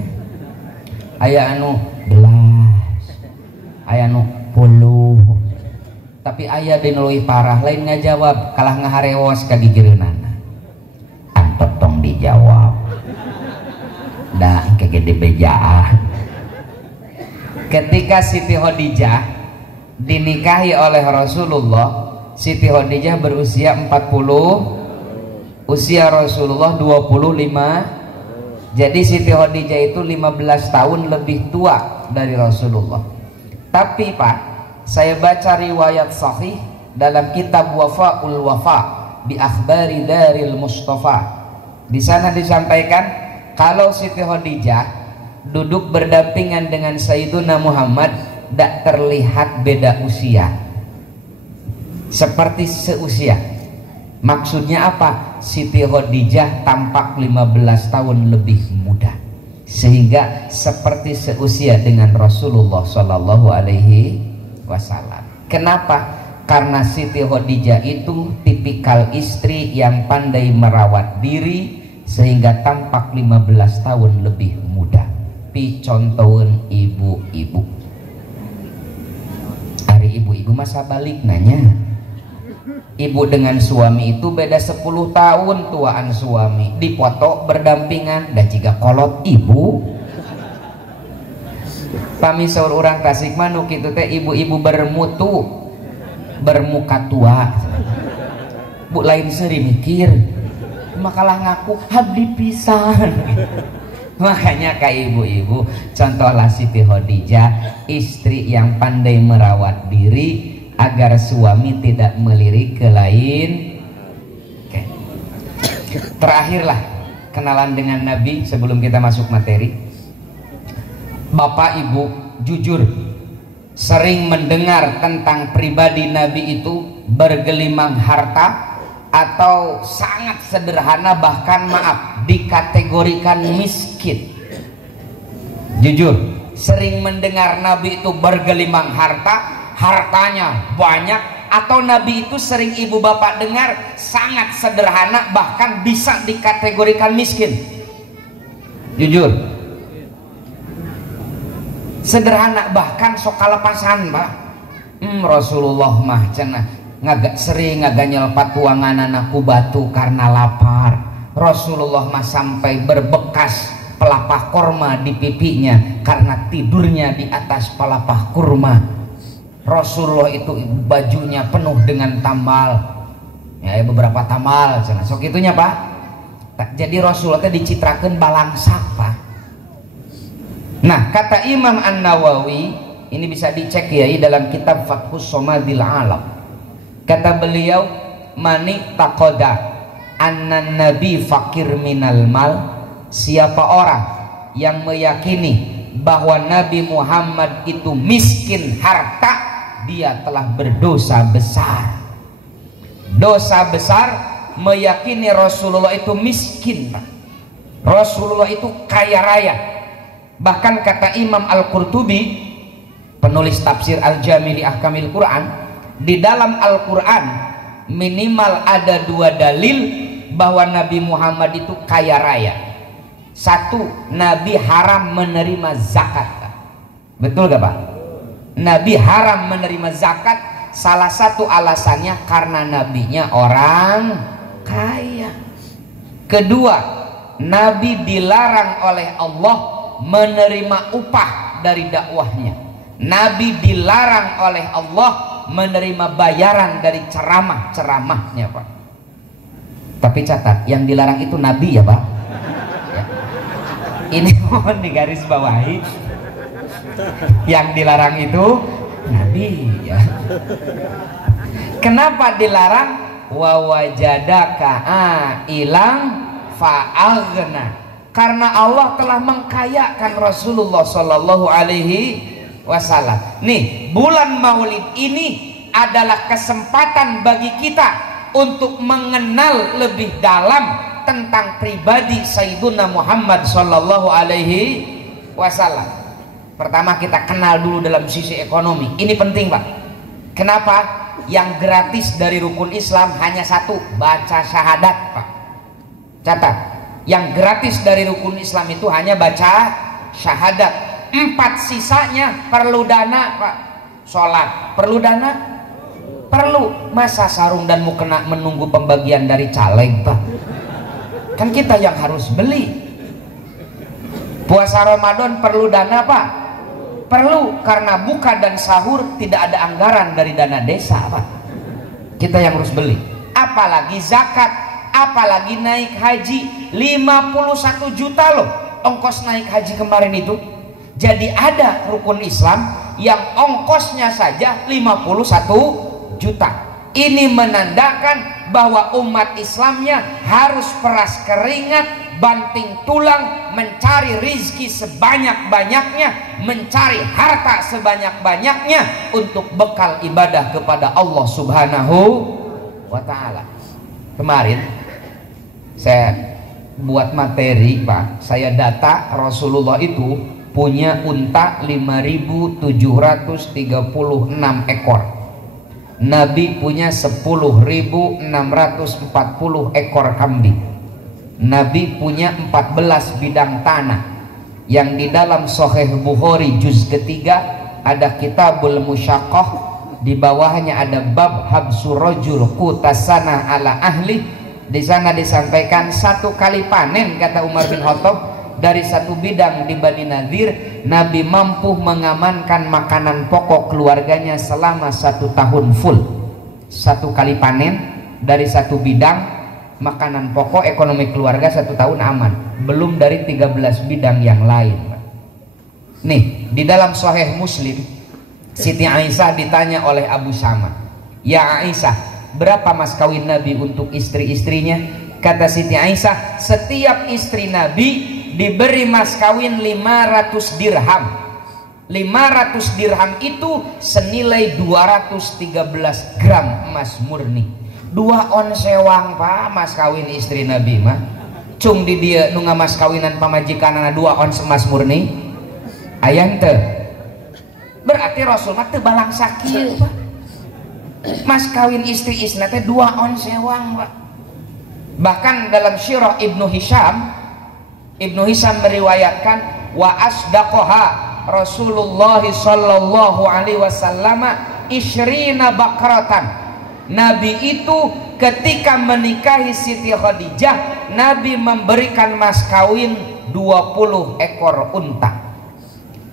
aya anu 11, aya anu 10, tapi aya dinuluy parah lain ngajawab kalah ngaharewas ka gigireunana. Antot tong dijawab da kegede bejaan. Ketika Siti Khadijah dinikahi oleh Rasulullah, Siti Khadijah berusia 40, usia Rasulullah 25. Jadi Siti Khadijah itu 15 tahun lebih tua dari Rasulullah. Tapi Pak, saya baca riwayat sahih dalam kitab Wafaul Wafa bi Akhbari Daril Mustafa. Di sana disampaikan kalau Siti Khadijah duduk berdampingan dengan Sayyiduna Muhammad tidak terlihat beda usia, seperti seusia. Maksudnya apa? Siti Khadijah tampak 15 tahun lebih muda, sehingga seperti seusia dengan Rasulullah Shallallahu Alaihi Wasallam. Kenapa? Karena Siti Khadijah itu tipikal istri yang pandai merawat diri, sehingga tampak 15 tahun lebih muda. Pi contohin ibu-ibu, hari ibu-ibu masa balik nanya. Ibu dengan suami itu beda 10 tahun tuaan suami, dipoto berdampingan dan jika kolot ibu pamisur orang Tasik Manuk itu teh ibu-ibu bermutu bermuka tua. Bu lain seri mikir makalah ngaku habdi pisan. Makanya kayak ibu-ibu contohlah Siti Khadijah, istri yang pandai merawat diri agar suami tidak melirik ke lain. Oke. Terakhirlah kenalan dengan Nabi sebelum kita masuk materi. Bapak Ibu jujur sering mendengar tentang pribadi Nabi itu bergelimang harta atau sangat sederhana, bahkan maaf dikategorikan miskin. Jujur sering mendengar Nabi itu bergelimang harta, hartanya banyak, atau Nabi itu sering ibu bapak dengar sangat sederhana bahkan bisa dikategorikan miskin. Jujur sederhana bahkan sok kalepasan Pak. Rasulullah mah cenah sering ngaganyel patuangan anakku batu karena lapar. Rasulullah mah sampai berbekas pelapah kurma di pipinya karena tidurnya di atas pelapah kurma. Rasulullah itu bajunya penuh dengan tambal, ya beberapa tambal, sok itunya Pak. Jadi Rasulullah itu dicitrakan balangsak Pak. Nah kata Imam An-Nawawi, ini bisa dicek ya dalam kitab Fathus Somadil Alam. Kata beliau, mani takoda annan nabi fakir minal mal, siapa orang yang meyakini bahwa Nabi Muhammad itu miskin harta, dia telah berdosa besar. Dosa besar meyakini Rasulullah itu miskin. Rasulullah itu kaya raya. Bahkan kata Imam Al-Qurtubi, penulis tafsir Al-Jami li Ahkamil Quran, di dalam Al-Quran minimal ada 2 dalil bahwa Nabi Muhammad itu kaya raya. Satu, Nabi haram menerima zakat. Betul gak Pak? Nabi haram menerima zakat, salah satu alasannya karena nabinya orang kaya. Kedua, Nabi dilarang oleh Allah menerima upah dari dakwahnya. Nabi dilarang oleh Allah menerima bayaran dari ceramah-ceramahnya Pak. Tapi catat, yang dilarang itu Nabi ya Pak ya. Ini mohon digaris bawahi, yang dilarang itu Nabi ya. Kenapa dilarang? Wa wajadaka ilang fa'aghna, karena Allah telah mengkayakan Rasulullah Shallallahu Alaihi Wasallam. Nih bulan Maulid ini adalah kesempatan bagi kita untuk mengenal lebih dalam tentang pribadi Sayyiduna Muhammad Shallallahu Alaihi Wasallam. Pertama kita kenal dulu dalam sisi ekonomi. Ini penting Pak. Kenapa? yang gratis dari rukun Islam hanya satu, baca syahadat Pak. Catat, yang gratis dari rukun Islam itu hanya baca syahadat. 4 sisanya perlu dana Pak. Sholat perlu dana? Perlu. Masa sarung dan mukena menunggu pembagian dari caleg Pak? Kan kita yang harus beli. Puasa Ramadan perlu dana Pak? Perlu, karena buka dan sahur tidak ada anggaran dari dana desa Pak. Kita yang harus beli. Apalagi zakat, apalagi naik haji. 51 juta loh ongkos naik haji kemarin itu. Jadi ada rukun Islam yang ongkosnya saja 51 juta. Ini menandakan bahwa umat Islamnya harus peras keringat, banting tulang, mencari rizki sebanyak-banyaknya, mencari harta sebanyak-banyaknya untuk bekal ibadah kepada Allah Subhanahu wa Ta'ala. Kemarin saya buat materi Pak, saya data Rasulullah itu punya unta 5.736 ekor. Nabi punya 10.640 ekor kambing. Nabi punya 14 bidang tanah. Yang di dalam Sahih Bukhari juz ketiga ada Kitabul Musyaqqah, di bawahnya ada bab habsur rajul qutasana ala ahli. Di sana disampaikan 1 kali panen, kata Umar bin Khattab, dari 1 bidang di Bani Nadir, Nabi mampu mengamankan makanan pokok keluarganya selama 1 tahun full. 1 kali panen dari 1 bidang makanan pokok ekonomi keluarga 1 tahun aman. Belum dari 13 bidang yang lain. Nih, di dalam Sahih Muslim, Siti Aisyah ditanya oleh Abu Sama, "Ya Aisyah, berapa mas kawin Nabi untuk istri-istrinya?" Kata Siti Aisyah, setiap istri Nabi diberi mas kawin 500 dirham. 500 dirham itu senilai 213 gram emas murni. 2 on sewang Pak mas kawin istri Nabi mah. Cung di dia nunga mas kawinan pamajikanana 2 ons emas murni. Ayang teh. Berarti Rasul mah teu balang sakieu Pak. Mas kawin istri-istri teh 2 on sewang Pak. Bahkan dalam Syirah Ibnu Hisham meriwayatkan, wa asdaqoha Rasulullah sallallahu alaihi wasallam isyrina bakratan. Nabi itu ketika menikahi Siti Khadijah, Nabi memberikan mas kawin 20 ekor unta.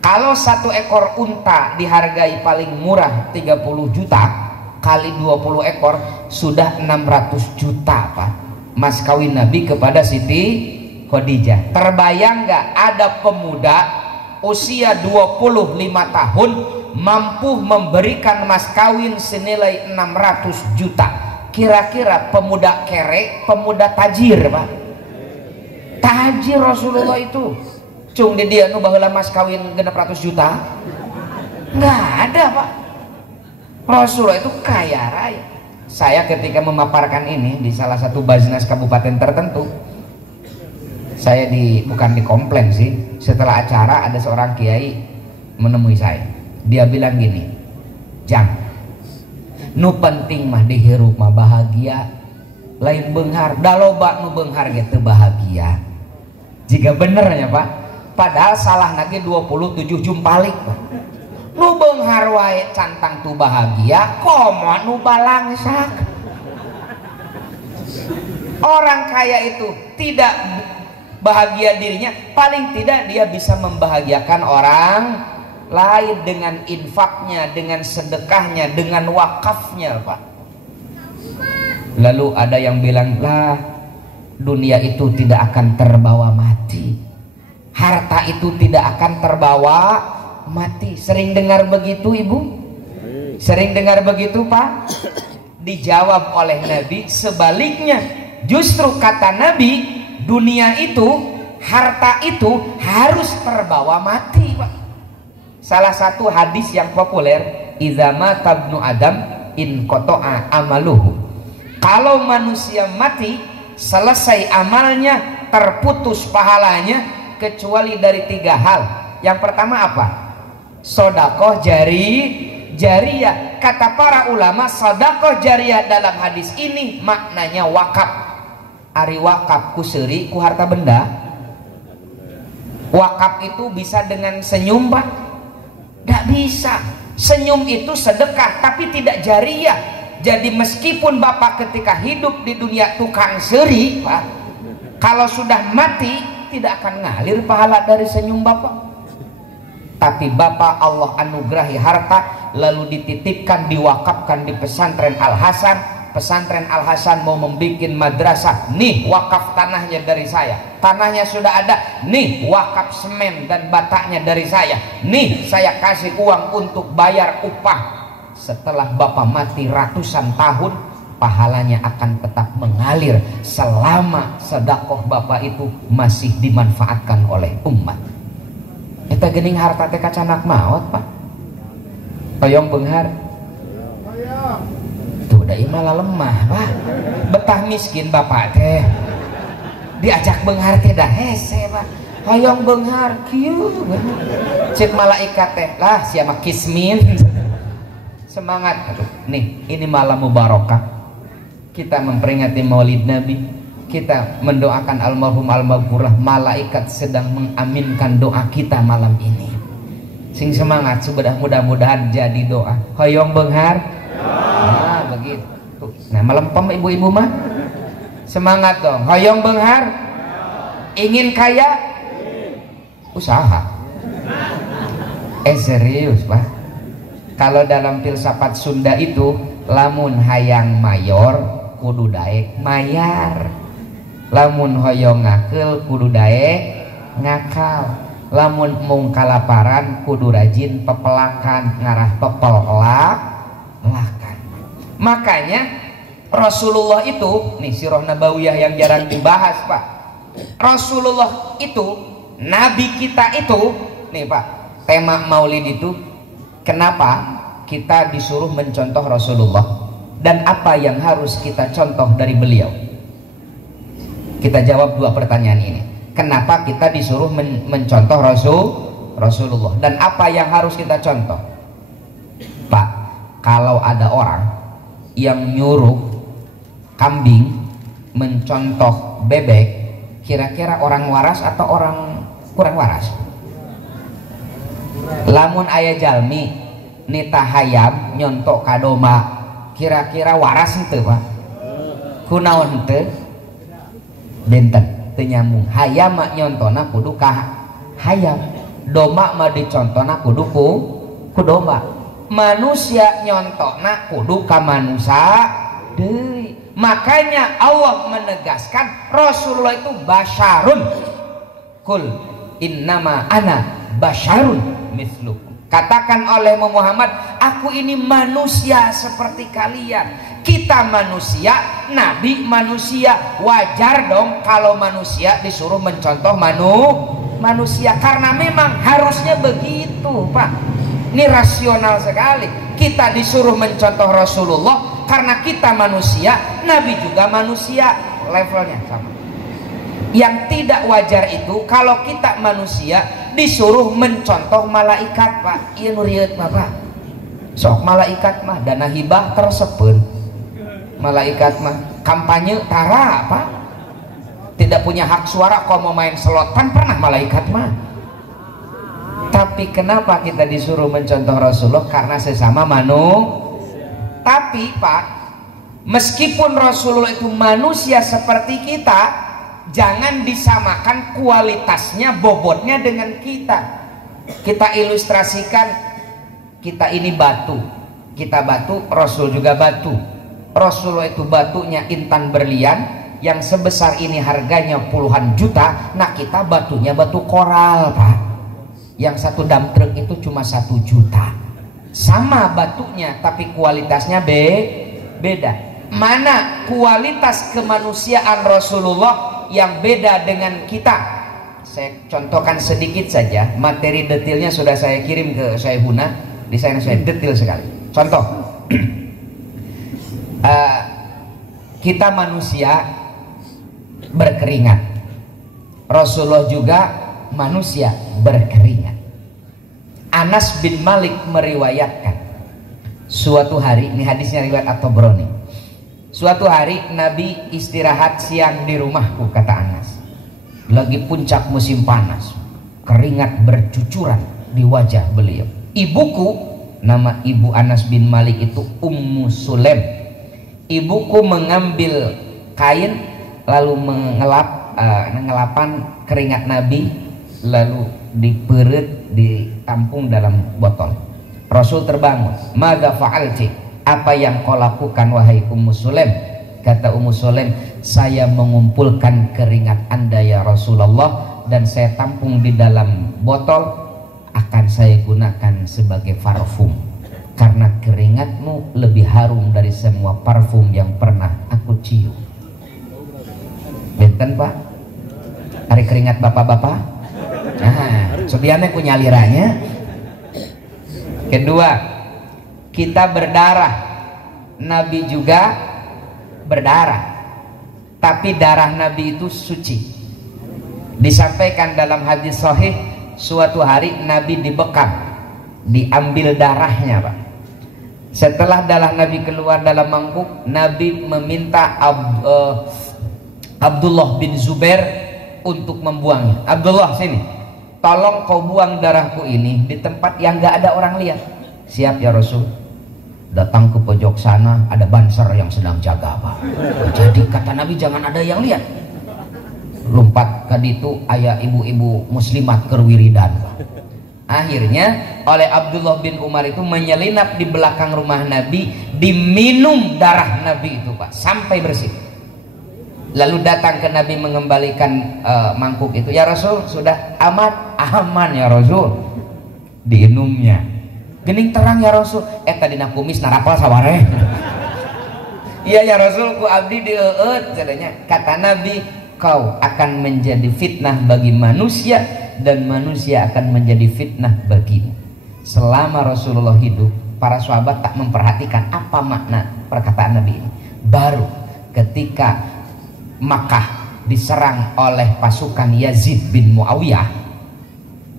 Kalau 1 ekor unta dihargai paling murah 30 juta, kali 20 ekor sudah 600 juta Pak, mas kawin Nabi kepada Siti Khadijah. Terbayang nggak ada pemuda usia 25 tahun mampu memberikan mas kawin senilai 600 juta. Kira-kira pemuda kere, pemuda tajir Pak. Tajir Rasulullah itu. Cung di dia nu baheula mas kawin 600 juta. Nggak ada Pak. Rasulullah itu kaya raya. Saya ketika memaparkan ini di salah satu baznas kabupaten tertentu, saya bukan di komplain sih, setelah acara ada seorang kiai menemui saya. Dia bilang gini, "Jang, nu penting mah dihirup mah bahagia, lain beunghar, da loba nu beunghar ge teu bahagia." Jika benernya Pak, padahal salah lagi 27 jumpalik Pak. Nu beunghar wae cantang tu bahagia, komo nu balangsak. Orang kaya itu tidak bahagia dirinya, paling tidak dia bisa membahagiakan orang lain dengan infaknya, dengan sedekahnya, dengan wakafnya Pak. Lalu ada yang bilang, lah dunia itu tidak akan terbawa mati, harta itu tidak akan terbawa mati. Sering dengar begitu Ibu? Sering dengar begitu Pak? Dijawab oleh Nabi sebaliknya. Justru kata Nabi, dunia itu, harta itu harus terbawa mati Pak. Salah satu hadis yang populer, idza mata ibnu adam in qata'a amaluhu. Kalau manusia mati, selesai amalnya, terputus pahalanya, kecuali dari 3 hal. Yang pertama apa? Sodakoh jariyah. Kata para ulama, sedekah jariyah dalam hadis ini maknanya wakaf. Ari wakaf ku seuri ku harta benda. Wakaf itu bisa dengan senyum, Pak? Tidak bisa. Senyum itu sedekah tapi tidak jariyah. Jadi meskipun Bapak ketika hidup di dunia tukang seri, Pak, kalau sudah mati tidak akan ngalir pahala dari senyum Bapak. Tapi Bapak Allah anugerahi harta, lalu dititipkan, diwakafkan di pesantren Al-Hasan. Pesantren Al-Hasan mau membuat madrasah, nih wakaf tanahnya dari saya. Tanahnya sudah ada, nih wakaf semen dan bataknya dari saya. Nih saya kasih uang untuk bayar upah. Setelah Bapak mati ratusan tahun, pahalanya akan tetap mengalir selama sedekah Bapak itu masih dimanfaatkan oleh umat. Kita gening harta teh kacanak maot, Pak. Hoyong beunghar. Tuh da ieu malah lemah, Pak. Betah miskin Bapak teh. Diajak beunghar teh dah hese, Pak. Hoyong beunghar kieu. Cek malaikat teh, lah sia mah kismin. Semangat. Nih, ini malam mubarakah. Kita memperingati Maulid Nabi. Kita mendoakan almarhum almarhumah. Malaikat sedang mengaminkan doa kita malam ini. Sing semangat, mudah-mudahan jadi doa. Hoyong beunghar. Nah, begitu. Nah, melempem ibu-ibu mah. Semangat dong. Hoyong beunghar. Ingin kaya? Usaha. Serius, Pak. Kalau dalam filsafat Sunda itu, lamun hayang mayor kudu daek mayar. Lamun hoyong ngakel kudu daek ngakal. Lamun mung kalaparan kudu rajin pepelakan, ngarah pepelak lakan. Makanya Rasulullah itu, nih sirah nabawiyah yang jarang dibahas, Pak. Rasulullah itu, Nabi kita itu, nih Pak, tema Maulid itu, kenapa kita disuruh mencontoh Rasulullah dan apa yang harus kita contoh dari beliau? Kita jawab dua pertanyaan ini. Kenapa kita disuruh mencontoh Rasulullah dan apa yang harus kita contoh? Pak, kalau ada orang yang nyuruh kambing mencontoh bebek, kira-kira orang waras atau orang kurang waras? Lamun aya jalmi nita hayam nyontok kadoma, kira-kira waras henteu, Pak? Kunaon henteu? Benten teu nyambung. Hayam mah nyontona kudu ka hayam, doma mah dicontona kudu ku doma. Manusia nyontona kudu ka manusia deui. Makanya Allah menegaskan Rasulullah itu basyarun. Kul innama ana basyarun mislukum. Katakan oleh Muhammad, aku ini manusia seperti kalian. Kita manusia, Nabi manusia. Wajar dong kalau manusia disuruh mencontoh manusia, karena memang harusnya begitu, Pak. Ini rasional sekali. Kita disuruh mencontoh Rasulullah karena kita manusia, Nabi juga manusia, levelnya sama. Yang tidak wajar itu kalau kita manusia disuruh mencontoh malaikat, Pak. Iya nuriut Bapak. Sok malaikat mah dana hibah tersepen. Malaikat mah kampanye tara, Pak. Tidak punya hak suara, kok mau main selotan pernah malaikat mah. Tapi kenapa kita disuruh mencontoh Rasulullah? Karena sesama Tapi Pak, meskipun Rasulullah itu manusia seperti kita, jangan disamakan kualitasnya, bobotnya dengan kita. Kita ilustrasikan, kita ini batu, kita batu, Rasul juga batu. Rasulullah itu batunya intan berlian yang sebesar ini harganya puluhan juta. Nah kita batunya batu koral, Pak, yang satu dam truk itu cuma 1 juta. Sama batunya tapi kualitasnya beda. Mana kualitas kemanusiaan Rasulullah yang beda dengan kita? Saya contohkan sedikit saja. Materi detailnya sudah saya kirim ke Syaihuna. Di sana saya detail sekali. Contoh, kita manusia berkeringat. Rasulullah juga manusia berkeringat. Anas bin Malik meriwayatkan, Suatu hari, ini hadisnya riwayat At-Tabrani. Suatu hari Nabi istirahat siang di rumahku, kata Anas. Lagi puncak musim panas, keringat bercucuran di wajah beliau. Ibuku, nama ibu Anas bin Malik itu Ummu Sulaim. Ibuku mengambil kain lalu ngelapan keringat Nabi, lalu diperut, ditampung dalam botol. Rasul terbangun. Madza fa'alti? Apa yang kau lakukan wahai Ummu Sulaim? Kata Ummu Sulaim, saya mengumpulkan keringat Anda ya Rasulullah dan saya tampung di dalam botol, akan saya gunakan sebagai parfum karena keringatmu lebih harum dari semua parfum yang pernah aku cium. Benten Pak? Hari keringat bapak-bapak? Nah, sebiannya ku nyaliranya. Kedua, kita berdarah, Nabi juga berdarah, tapi darah Nabi itu suci. Disampaikan dalam hadis sahih, suatu hari Nabi dibekam, diambil darahnya Pak. Setelah darah Nabi keluar dalam mangkuk, Nabi meminta Abdullah bin Zubair untuk membuangnya. Abdullah, sini, tolong kau buang darahku ini di tempat yang gak ada orang lihat. Siap ya Rasul. Datang ke pojok sana, ada banser yang sedang jaga Pak. Jadi kata Nabi jangan ada yang lihat. Lompat ke ditu ayah ibu-ibu muslimat kerwiridan Pak. Akhirnya oleh Abdullah bin Umar itu menyelinap di belakang rumah Nabi, diminum darah Nabi itu Pak sampai bersih. Lalu datang ke Nabi mengembalikan mangkuk itu. Ya Rasul, sudah aman? Aman ya Rasul. Diinumnya. Gening terang ya Rasul. Tadi nak kumis narapal saware. Iya ya Rasul, ku abdi dieueut katanya. Kata Nabi, kau akan menjadi fitnah bagi manusia dan manusia akan menjadi fitnah bagimu. Selama Rasulullah hidup, para sahabat tak memperhatikan apa makna perkataan Nabi ini. Baru ketika Makkah diserang oleh pasukan Yazid bin Muawiyah,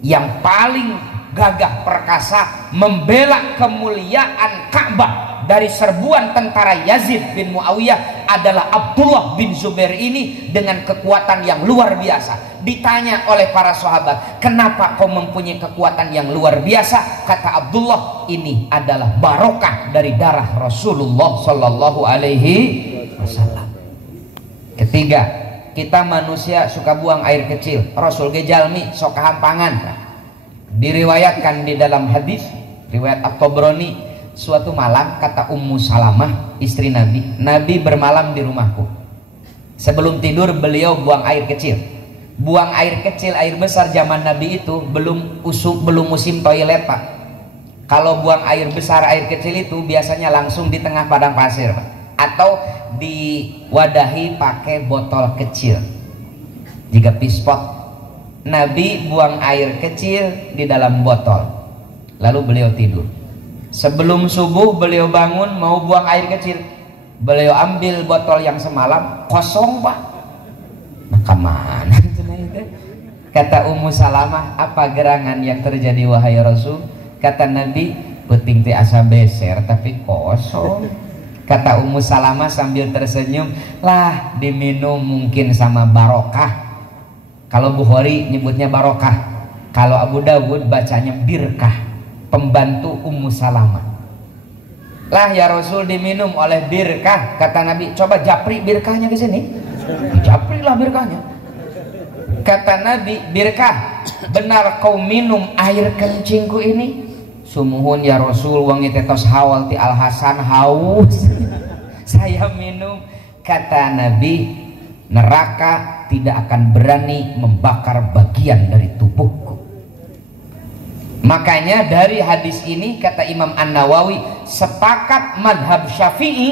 yang paling gagah perkasa membela kemuliaan Ka'bah dari serbuan tentara Yazid bin Muawiyah adalah Abdullah bin Zubair ini dengan kekuatan yang luar biasa. Ditanya oleh para sahabat, kenapa kau mempunyai kekuatan yang luar biasa? Kata Abdullah, ini adalah barokah dari darah Rasulullah Sallallahu Alaihi Wasallam. Ketiga, kita manusia suka buang air kecil. Rasul gejalmi sok kahampangan. Diriwayatkan di dalam hadis riwayat At-Tabrani, suatu malam kata Ummu Salamah istri Nabi, Nabi bermalam di rumahku. Sebelum tidur beliau buang air kecil. Buang air kecil, air besar zaman Nabi itu belum musim toilet Pak. Kalau buang air besar, air kecil itu biasanya langsung di tengah padang pasir Pak, atau diwadahi pakai botol kecil jika pispot. Nabi buang air kecil di dalam botol, lalu beliau tidur. Sebelum subuh beliau bangun mau buang air kecil, beliau ambil botol yang semalam kosong Pak. Maka mana itu? Kata Ummu Salamah, apa gerangan yang terjadi wahai Rasul? Kata Nabi, peuting teh asa beser tapi kosong. Kata Ummu Salamah sambil tersenyum, lah diminum mungkin sama barokah. Kalau Bukhari nyebutnya barokah, kalau Abu Dawud bacanya birkah. Pembantu Ummu Salamah. Lah ya Rasul diminum oleh birkah. Kata Nabi, coba japri birkahnya ke sini. Japrilah birkahnya. Kata Nabi, birkah, benar kau minum air kencingku ini? Sumuhun ya Rasul, wangi tetos hawal ti Al Hasan haus. Saya minum. Kata Nabi, neraka tidak akan berani membakar bagian dari tubuhku. Makanya dari hadis ini kata Imam An-Nawawi, sepakat madhab Syafi'i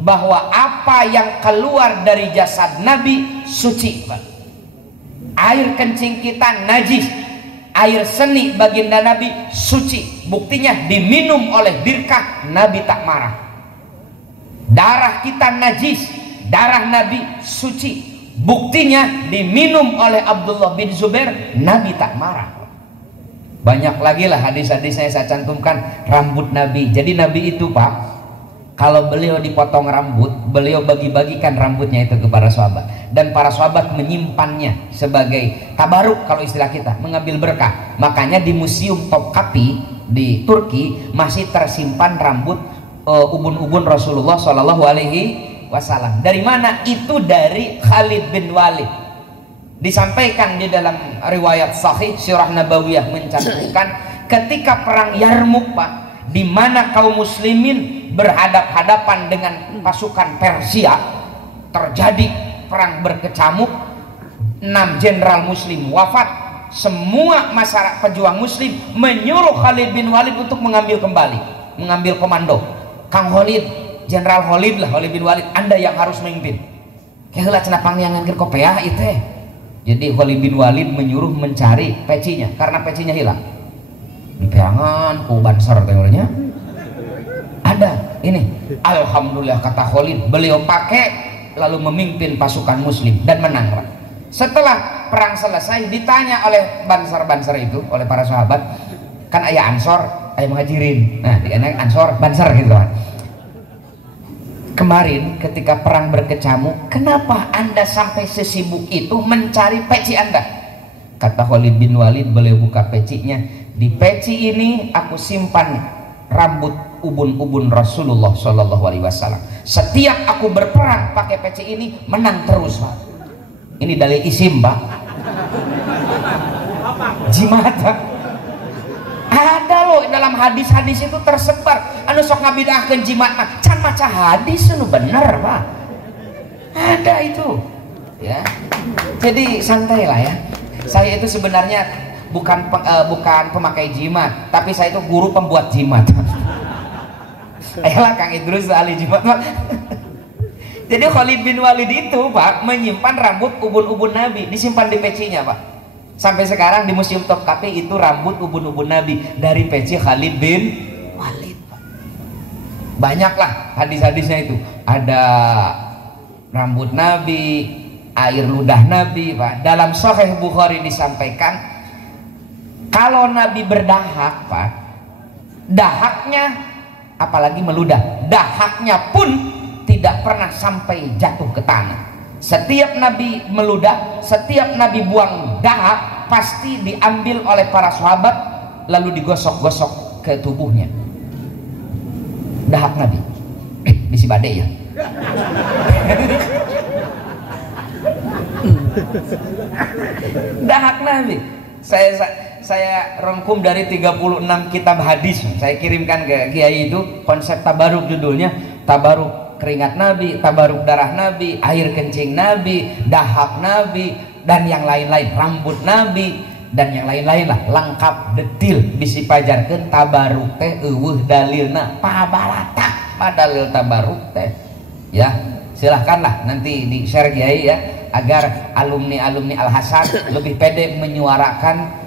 bahwa apa yang keluar dari jasad Nabi suci. Air kencing kita najis, air seni baginda Nabi suci. Buktinya diminum oleh birkah, Nabi tak marah. Darah kita najis, darah Nabi suci. Buktinya diminum oleh Abdullah bin Zubair, Nabi tak marah. Banyak lagi lah hadis-hadisnya saya cantumkan rambut Nabi. Jadi Nabi itu Pak, kalau beliau dipotong rambut, beliau bagi-bagikan rambutnya itu kepada sahabat, dan para sahabat menyimpannya sebagai tabaruk kalau istilah kita, mengambil berkah. Makanya di Museum Topkapi di Turki masih tersimpan rambut ubun-ubun Rasulullah Shallallahu Alaihi Wasallam. Dari mana? Itu dari Khalid bin Walid. Disampaikan di dalam riwayat Sahih Sirah Nabawiyah mencantumkan ketika perang Yarmuk Pak, di mana kaum muslimin berhadap-hadapan dengan pasukan Persia, terjadi perang berkecamuk, 6 jenderal muslim wafat, semua masyarakat pejuang muslim menyuruh Khalid bin Walid untuk mengambil kembali, mengambil komando. Kang Khalid, Jenderal Khalid lah, Khalid bin Walid, Anda yang harus memimpin. Kayak cenah pangyangan ke kopiah itu. Jadi Khalid bin Walid menyuruh mencari pecinya karena pecinya hilang. Di perangan ku Banser teorinya ada ini. Alhamdulillah kata Khalid, beliau pakai lalu memimpin pasukan muslim dan menang. Setelah perang selesai ditanya oleh Banser itu, oleh para sahabat, kan ayah Ansor, ayah Muhajirin. Nah, di Ansor, Banser gitu kan. Kemarin ketika perang berkecamuk, kenapa Anda sampai sesibuk itu mencari peci Anda? Kata Khalid bin Walid, beliau buka pecinya. Di peci ini aku simpan rambut ubun-ubun Rasulullah Shallallahu Alaihi Wasallam. Setiap aku berperang pakai peci ini menang terus Pak. Ini dalil isim Pak. Jimat Pak. Ada loh dalam hadis-hadis itu tersebar. Anu sok ngabidahkeun jimat mah can maca hadis anu bener Pak. Ada itu. Ya. Jadi santai lah ya. Saya itu sebenarnya bukan pemakai jimat, tapi saya itu guru pembuat jimat. Ayolah Kang Idrus ahli jimat Pak. Jadi Khalid bin Walid itu Pak menyimpan rambut ubun-ubun Nabi, disimpan di pecinya Pak. Sampai sekarang di Museum Topkapi itu rambut ubun-ubun Nabi dari peci Khalid bin Walid Pak. Banyaklah hadis-hadisnya itu. Ada rambut Nabi, air ludah Nabi Pak. Dalam Sahih Bukhari disampaikan kalau Nabi berdahak Pak, dahaknya apalagi meludah, dahaknya pun tidak pernah sampai jatuh ke tanah. Setiap Nabi meludah, setiap Nabi buang dahak pasti diambil oleh para sahabat lalu digosok-gosok ke tubuhnya. Dahak Nabi bisi bade ya. Dahak Nabi. Saya rangkum dari 36 kitab hadis. Saya kirimkan ke Kiai itu konsep tabaruk, judulnya tabaruk keringat Nabi, tabaruk darah Nabi, air kencing Nabi, dahak Nabi, dan yang lain-lain, rambut Nabi dan yang lain-lain lah, lengkap detil bisi pajarkeun tabaruk teh eueuh dalilna pabalatak padalil tabaruk teh. Ya, silahkanlah nanti di share Kiai ya, agar alumni-alumni Al Hasan lebih pede menyuarakan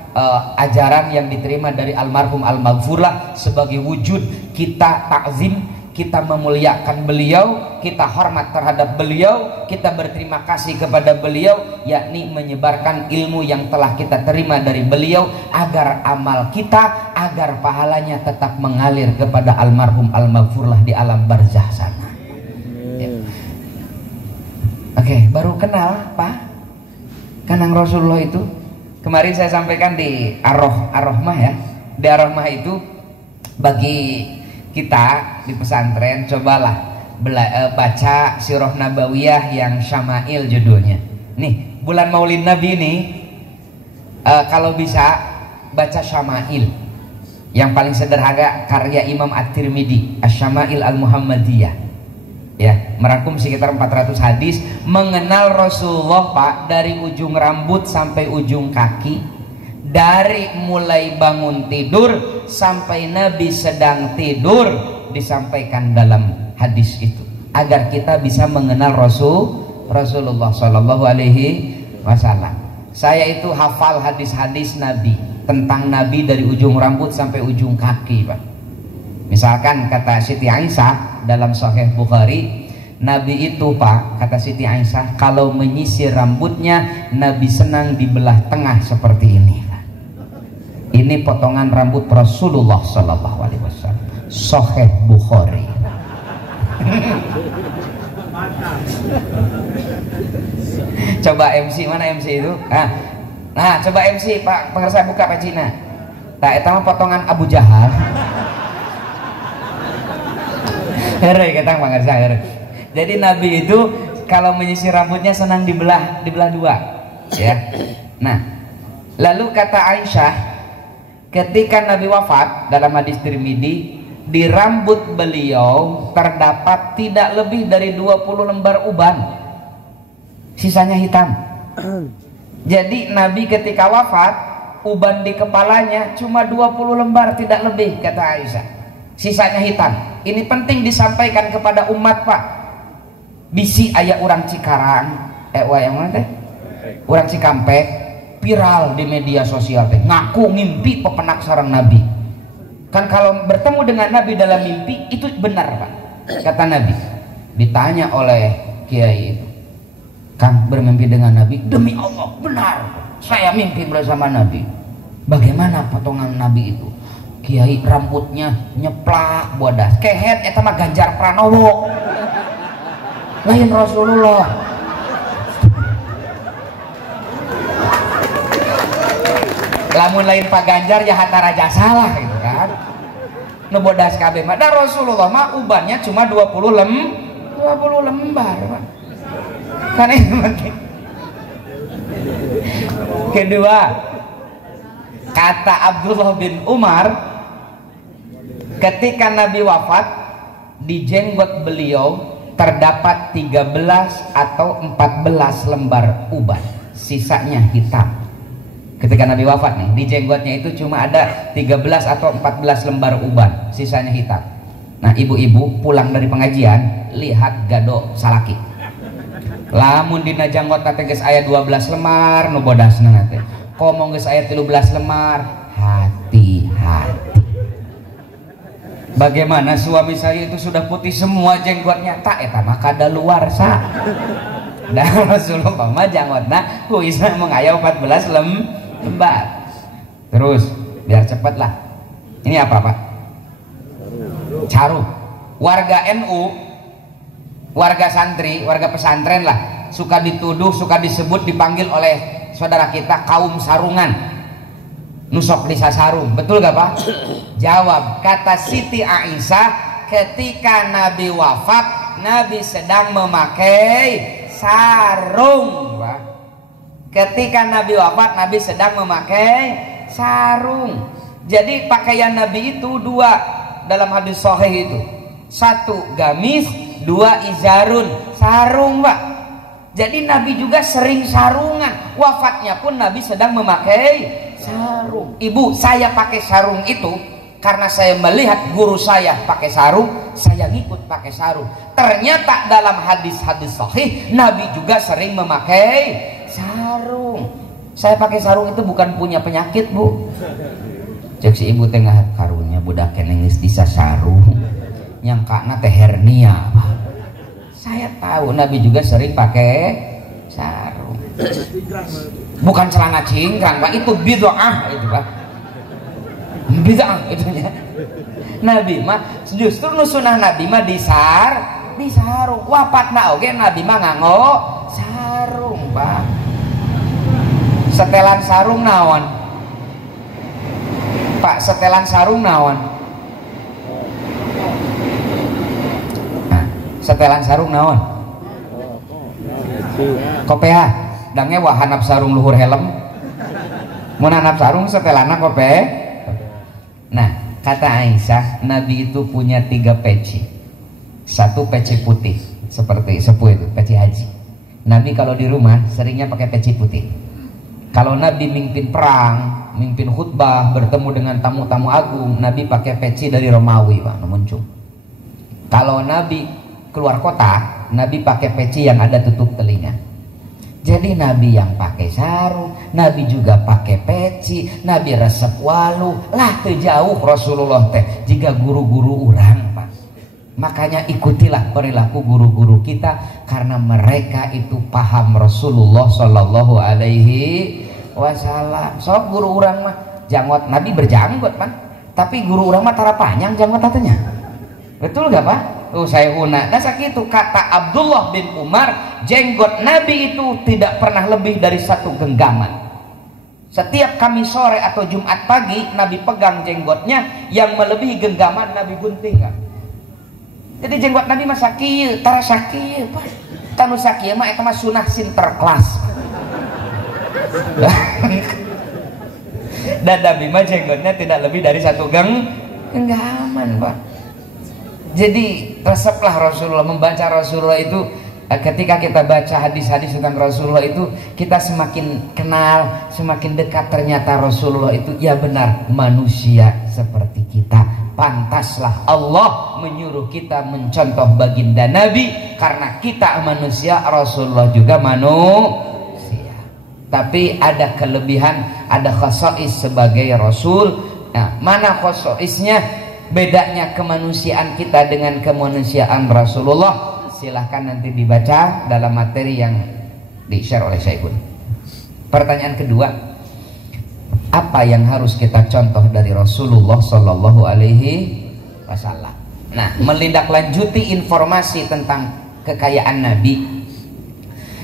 ajaran yang diterima dari almarhum Al-Maghfurlah sebagai wujud kita takzim, kita memuliakan beliau, kita hormat terhadap beliau, kita berterima kasih kepada beliau, yakni menyebarkan ilmu yang telah kita terima dari beliau agar amal kita, agar pahalanya tetap mengalir kepada almarhum Al-Maghfurlah di alam barzah sana. Ya. Oke, baru kenal Pak Kanang Rasulullah itu. Kemarin saya sampaikan di Ar-Rahmah ya. Di Ar-Rahmah itu bagi kita di pesantren cobalah baca Sirah Nabawiyah yang Syama'il judulnya. Nih, bulan Maulid Nabi ini kalau bisa baca Syama'il. Yang paling sederhana karya Imam At-Tirmidzi, Asy-Syama'il Al-Muhammadiyah. Ya, merangkum sekitar 400 hadis mengenal Rasulullah Pak, dari ujung rambut sampai ujung kaki, dari mulai bangun tidur sampai Nabi sedang tidur disampaikan dalam hadis itu agar kita bisa mengenal Rasulullah Shallallahu Alaihi Wasallam. Saya itu hafal hadis-hadis Nabi, tentang Nabi dari ujung rambut sampai ujung kaki Pak. Misalkan kata Siti Aisyah dalam Sahih Bukhari, Nabi itu Pak, kata Siti Aisyah, kalau menyisir rambutnya Nabi senang dibelah tengah seperti ini Pak. Ini potongan rambut Rasulullah Sallallahu Alaihi Wasallam. Sahih Bukhari. Coba MC, mana MC itu? Nah coba MC Pak pengersa buka pecina. Nah itu mah potongan Abu Jahal. Heureuy kita pengersa heureuy. Jadi Nabi itu kalau menyisir rambutnya senang dibelah dua, ya. Nah, lalu kata Aisyah, ketika Nabi wafat dalam hadis Tirmidzi, di rambut beliau terdapat tidak lebih dari 20 lembar uban, sisanya hitam. Jadi Nabi ketika wafat, uban di kepalanya cuma 20 lembar, tidak lebih, kata Aisyah, sisanya hitam. Ini penting disampaikan kepada umat, Pak. Bisi aya urang Cikarang, yang mana teh? Urang Cikampek viral di media sosial teh, ngaku ngimpi pepenak sareng Nabi. Kan kalau bertemu dengan Nabi dalam mimpi itu benar, Pak. Kata Nabi, ditanya oleh kiai itu, "Kang, bermimpi dengan Nabi?" "Demi Allah, benar. Saya mimpi bersama Nabi." "Bagaimana potongan Nabi itu?" "Kiai, rambutnya nyeplak bodas. Kehet eta mah Ganjar Pranowo. Lain Rasulullah." Lamun lain Pak Ganjar ya hatta raja salah gitu kan. Nebodas kabeh mah. Dan Rasulullah mah ubannya cuma 20 lembar, Pak. Kan itu penting. Kedua, kata Abdullah bin Umar, ketika Nabi wafat, di jenggot beliau terdapat 13 atau 14 lembar uban, sisanya hitam. Ketika Nabi wafat nih, di jenggotnya itu cuma ada 13 atau 14 lembar uban, sisanya hitam. Nah, ibu-ibu pulang dari pengajian, lihat gado salaki. Lamun dina janggot teh geus aya 12 lemar, nu bodasna teh. Komong geus aya 13 lemar, hati-hati. Bagaimana suami saya itu sudah putih semua jenggotnya, tak eta mah kadaluarsa. Dan Rasulullah mah janggotna kuisna mung aya 14 lembar. Terus biar cepet lah. Ini apa, Pak? Caru. Warga NU, warga santri, warga pesantren lah, suka dituduh, suka disebut, dipanggil oleh saudara kita kaum sarungan. Nusok Lisa sarung, betul gak, Pak? Jawab, kata Siti Aisyah, ketika Nabi wafat, Nabi sedang memakai sarung, Pak. Ketika Nabi wafat, Nabi sedang memakai sarung. Jadi pakaian Nabi itu dua dalam hadis sahih itu. Satu gamis, dua izarun, sarung, Pak. Jadi Nabi juga sering sarungan. Wafatnya pun Nabi sedang memakai sarung. Ibu, saya pakai sarung itu karena saya melihat guru saya pakai sarung, saya ngikut pakai sarung. Ternyata dalam hadis-hadis sahih Nabi juga sering memakai sarung. Saya pakai sarung itu bukan punya penyakit, Bu. Cek si ibu tengah karunya budak kenengis bisa sarung, nyangkana teh hernia. Saya tahu Nabi juga sering pakai sarung. Bukan celana cingkrang, Pak. Itu bid'ah itu, Pak. Bid'ah itunya. Nabi mah justru nu sunah Nabi mah disarung. Wapatna oge Nabi mah nganggo sarung, Pak. Setelan sarung naon? Pak, setelan sarung naon? Nah, setelan sarung naon? Kopea. Dangnya wah hanap sarung luhur helm. Mun hanap sarung setelana kope. Nah, kata Aisyah, Nabi itu punya 3 peci. Satu peci putih, seperti sepuh itu, peci haji. Nabi kalau di rumah seringnya pakai peci putih. Kalau Nabi mimpin perang, mimpin khutbah, bertemu dengan tamu-tamu agung, Nabi pakai peci dari Romawi, Pak, muncul. Kalau Nabi keluar kota, Nabi pakai peci yang ada tutup telinga. Jadi Nabi yang pakai sarung, Nabi juga pakai peci, Nabi resep walu, lah terjauh Rasulullah teh jika guru-guru orang, Pak. Makanya ikutilah perilaku guru-guru kita karena mereka itu paham Rasulullah Shallallahu Alaihi Wasallam. Sok guru orang mah janggot Nabi berjanggot kan, tapi guru urang mah tara panjang janggot katanya. Betul gak Pak? Saya una. Nah sakitu kata Abdullah bin Umar, jenggot Nabi itu tidak pernah lebih dari 1 genggaman. Setiap Kamis sore atau Jumat pagi Nabi pegang jenggotnya, yang melebihi genggaman Nabi gunting kan. Jadi jenggot Nabi mah sakieu, tara sakieu Pak. Tanu sakieu mah eta mah sunah sinterklas. Dan Nabi mah jenggotnya tidak lebih dari 1 genggaman Pak. Jadi reseplah Rasulullah, membaca Rasulullah itu, ketika kita baca hadis-hadis tentang Rasulullah itu, kita semakin kenal, semakin dekat. Ternyata Rasulullah itu ya benar manusia seperti kita. Pantaslah Allah menyuruh kita mencontoh baginda Nabi, karena kita manusia, Rasulullah juga manusia. Tapi ada kelebihan, ada khasais sebagai Rasul. Nah, mana khasaisnya? Bedanya kemanusiaan kita dengan kemanusiaan Rasulullah, silahkan nanti dibaca dalam materi yang di-share oleh Syaikun. Pertanyaan kedua, apa yang harus kita contoh dari Rasulullah Sallallahu Alaihi Wasallam? Nah, melindaklanjuti informasi tentang kekayaan Nabi,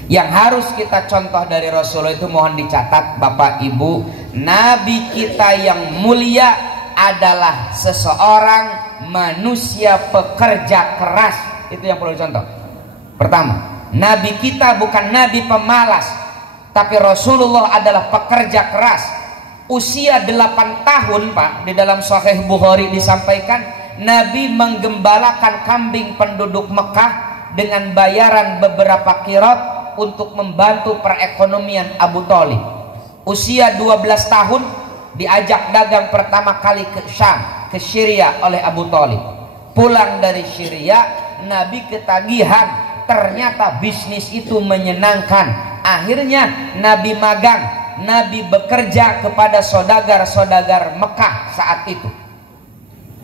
yang harus kita contoh dari Rasulullah itu mohon dicatat Bapak Ibu. Nabi kita yang mulia adalah seseorang manusia pekerja keras. Itu yang perlu dicontoh. Pertama, Nabi kita bukan Nabi pemalas, tapi Rasulullah adalah pekerja keras. Usia 8 tahun Pak, di dalam Sahih Bukhari disampaikan, Nabi menggembalakan kambing penduduk Mekah dengan bayaran beberapa qirot untuk membantu perekonomian Abu Thalib. Usia 12 tahun diajak dagang pertama kali ke Syam, ke Syria oleh Abu Thalib. Pulang dari Syria, Nabi ketagihan. Ternyata bisnis itu menyenangkan. Akhirnya Nabi magang, Nabi bekerja kepada saudagar-saudagar Mekah saat itu.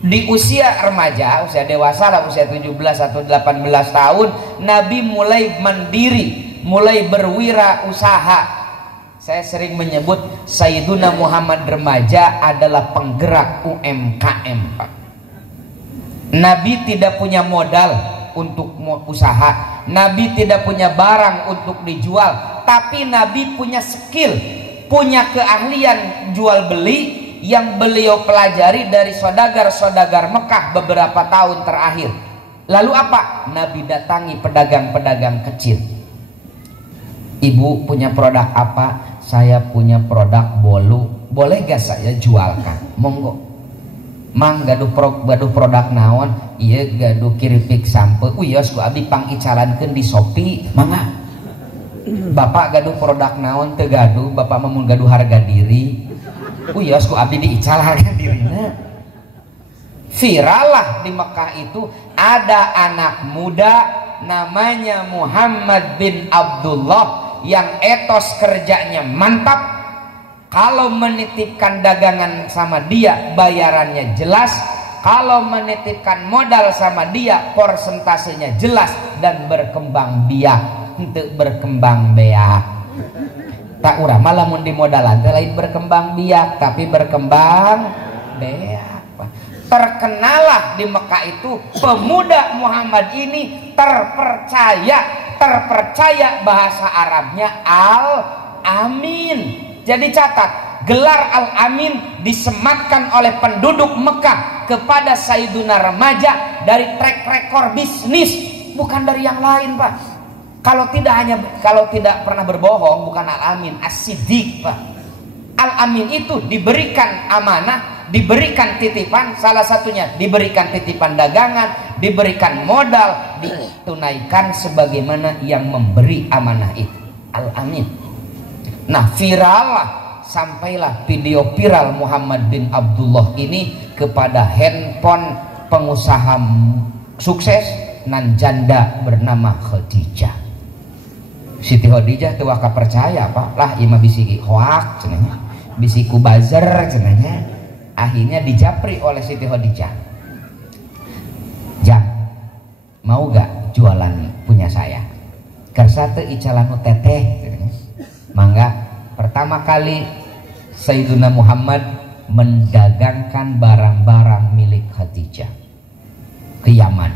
Di usia remaja, usia dewasa lah, usia 17 atau 18 tahun, Nabi mulai mandiri, mulai berwirausaha. Saya sering menyebut Sayyiduna Muhammad remaja adalah penggerak UMKM Pak. Nabi tidak punya modal untuk usaha, Nabi tidak punya barang untuk dijual, tapi Nabi punya skill, punya keahlian jual beli yang beliau pelajari dari saudagar-saudagar Mekah beberapa tahun terakhir. Lalu apa? Nabi datangi pedagang-pedagang kecil. Ibu punya produk apa? Saya punya produk bolu, boleh gak saya jualkan? Monggo. Mang gaduh produk naon? Iya gaduh kiripik sampe. Uyos ku abi pangicalankeun di Shopee. Mangga. Bapak gaduh produk naon? Teu gaduh, bapak mun gaduh harga diri. Uyos ku abi diical harga dirina. Viral lah di Mekah itu, ada anak muda namanya Muhammad bin Abdullah yang etos kerjanya mantap. Kalau menitipkan dagangan sama dia bayarannya jelas, kalau menitipkan modal sama dia persentasenya jelas, dan berkembang biak, untuk berkembang beak. Tak urang malah mun di modalan lain berkembang biak, tapi berkembang beak. Terkenalah di Mekah itu pemuda Muhammad ini terpercaya bahasa Arabnya Al-Amin. Jadi catat, gelar Al-Amin disematkan oleh penduduk Mekah kepada Sayyiduna remaja dari track record bisnis, bukan dari yang lain Pak. Kalau tidak pernah berbohong, bukan Al-Amin, As-Siddiq Pak. Al-Amin itu diberikan amanah, diberikan titipan, salah satunya diberikan titipan dagangan, diberikan modal, ditunaikan sebagaimana yang memberi amanah itu. Al-Amin. Nah, sampailah video viral Muhammad bin Abdullah ini kepada handphone pengusaha sukses nan janda bernama Khadijah. Siti Khadijah tuh waka percaya Pak lah, ima bisiki hoak cenanya, bisiku buzzer cenanya. Akhirnya dijapri oleh Siti Khadijah. Jam, mau gak jualan punya saya? Kersa teu icalanu teteh. Mangga. Pertama kali Sayyiduna Muhammad mendagangkan barang-barang milik Khadijah ke Yaman.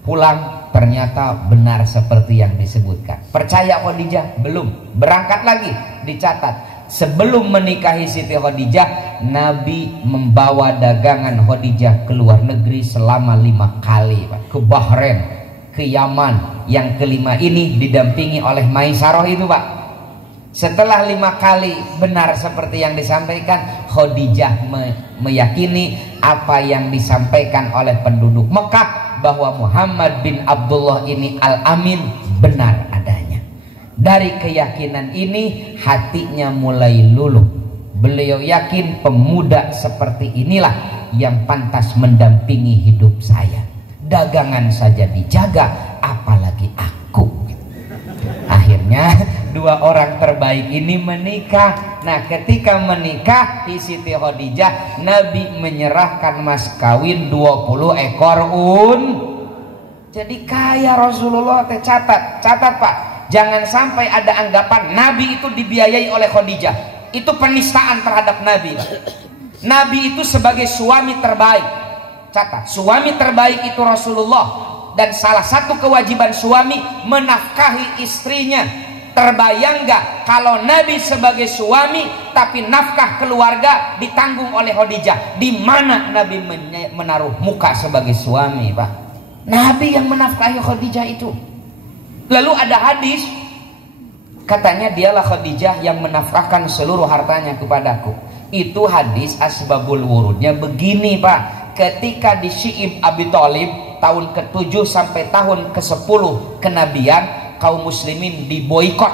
Pulang ternyata benar seperti yang disebutkan. Percaya Khadijah? Belum. Berangkat lagi, dicatat. Sebelum menikahi Siti Khadijah, Nabi membawa dagangan Khadijah ke luar negeri selama 5 kali, Pak. Ke Bahrain, ke Yaman. Yang kelima ini didampingi oleh Maisarah itu, Pak. Setelah 5 kali benar seperti yang disampaikan, Khadijah meyakini apa yang disampaikan oleh penduduk Mekah bahwa Muhammad bin Abdullah ini Al-Amin benar adanya. Dari keyakinan ini hatinya mulai luluh. Beliau yakin pemuda seperti inilah yang pantas mendampingi hidup saya. Dagangan saja dijaga, apalagi aku. Akhirnya 2 orang terbaik ini menikah. Nah, ketika menikah di Siti Khadijah, Nabi menyerahkan mas kawin 20 ekor Jadi kaya Rasulullah. Catat Pak, jangan sampai ada anggapan Nabi itu dibiayai oleh Khadijah. Itu penistaan terhadap Nabi, Pak. Nabi itu sebagai suami terbaik. Catat, suami terbaik itu Rasulullah. Dan salah satu kewajiban suami menafkahi istrinya. Terbayang gak kalau Nabi sebagai suami tapi nafkah keluarga ditanggung oleh Khadijah? Di mana Nabi menaruh muka sebagai suami, Pak? Nabi yang menafkahi Khadijah itu. Lalu ada hadis, katanya dialah Khadijah yang menafkahkan seluruh hartanya kepadaku. Itu hadis asbabul wurudnya begini, Pak. Ketika di Syi'ib Abi Thalib tahun ke-7 sampai tahun ke-10 kenabian, kaum muslimin diboikot,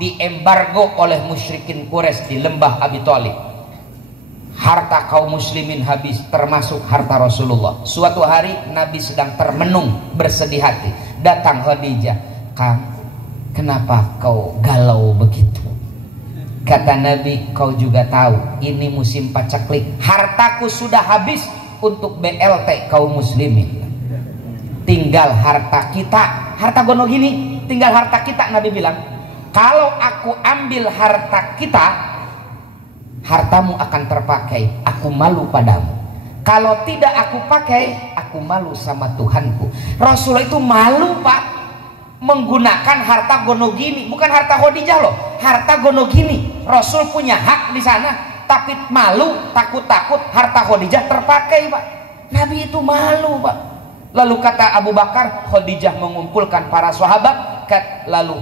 diembargo oleh musyrikin Quraisy di lembah Abi Thalib. Harta kaum muslimin habis, termasuk harta Rasulullah. Suatu hari Nabi sedang termenung bersedih hati. Datang Khadijah, "Kang, kenapa kau galau begitu?" Kata Nabi, "Kau juga tahu ini musim pacaklik. Hartaku sudah habis untuk BLT kaum muslimin. Tinggal harta kita, harta gono gini, tinggal harta kita." Nabi bilang, "Kalau aku ambil harta kita, hartamu akan terpakai. Aku malu padamu. Kalau tidak aku pakai, aku malu sama Tuhanku." Rasulullah itu malu, Pak, menggunakan harta gono gini. Bukan harta Khadijah loh, harta gono gini. Rasul punya hak di sana, tapi malu, takut-takut harta Khadijah terpakai, Pak. Nabi itu malu, Pak. Lalu kata Abu Bakar, Khadijah mengumpulkan para sahabat, lalu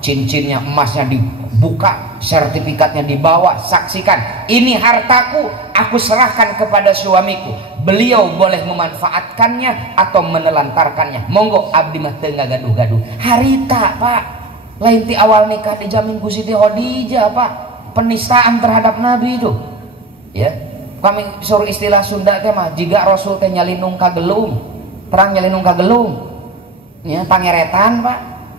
cincinnya, emasnya dibuka, sertifikatnya dibawa, saksikan, ini hartaku, aku serahkan kepada suamiku. Beliau boleh memanfaatkannya atau menelantarkannya. Monggo, abdi mah teu gaduh-gaduh. Harita, Pak. Lain ti awal nikah dijamin ku Siti Khadijah, Pak. Penistaan terhadap Nabi itu. Ya. Kami suruh istilah Sunda teh mah, jika Rasul teh nyalinung kagelung, terang nyalinung kagelung. Ya, pangeretan, Pak.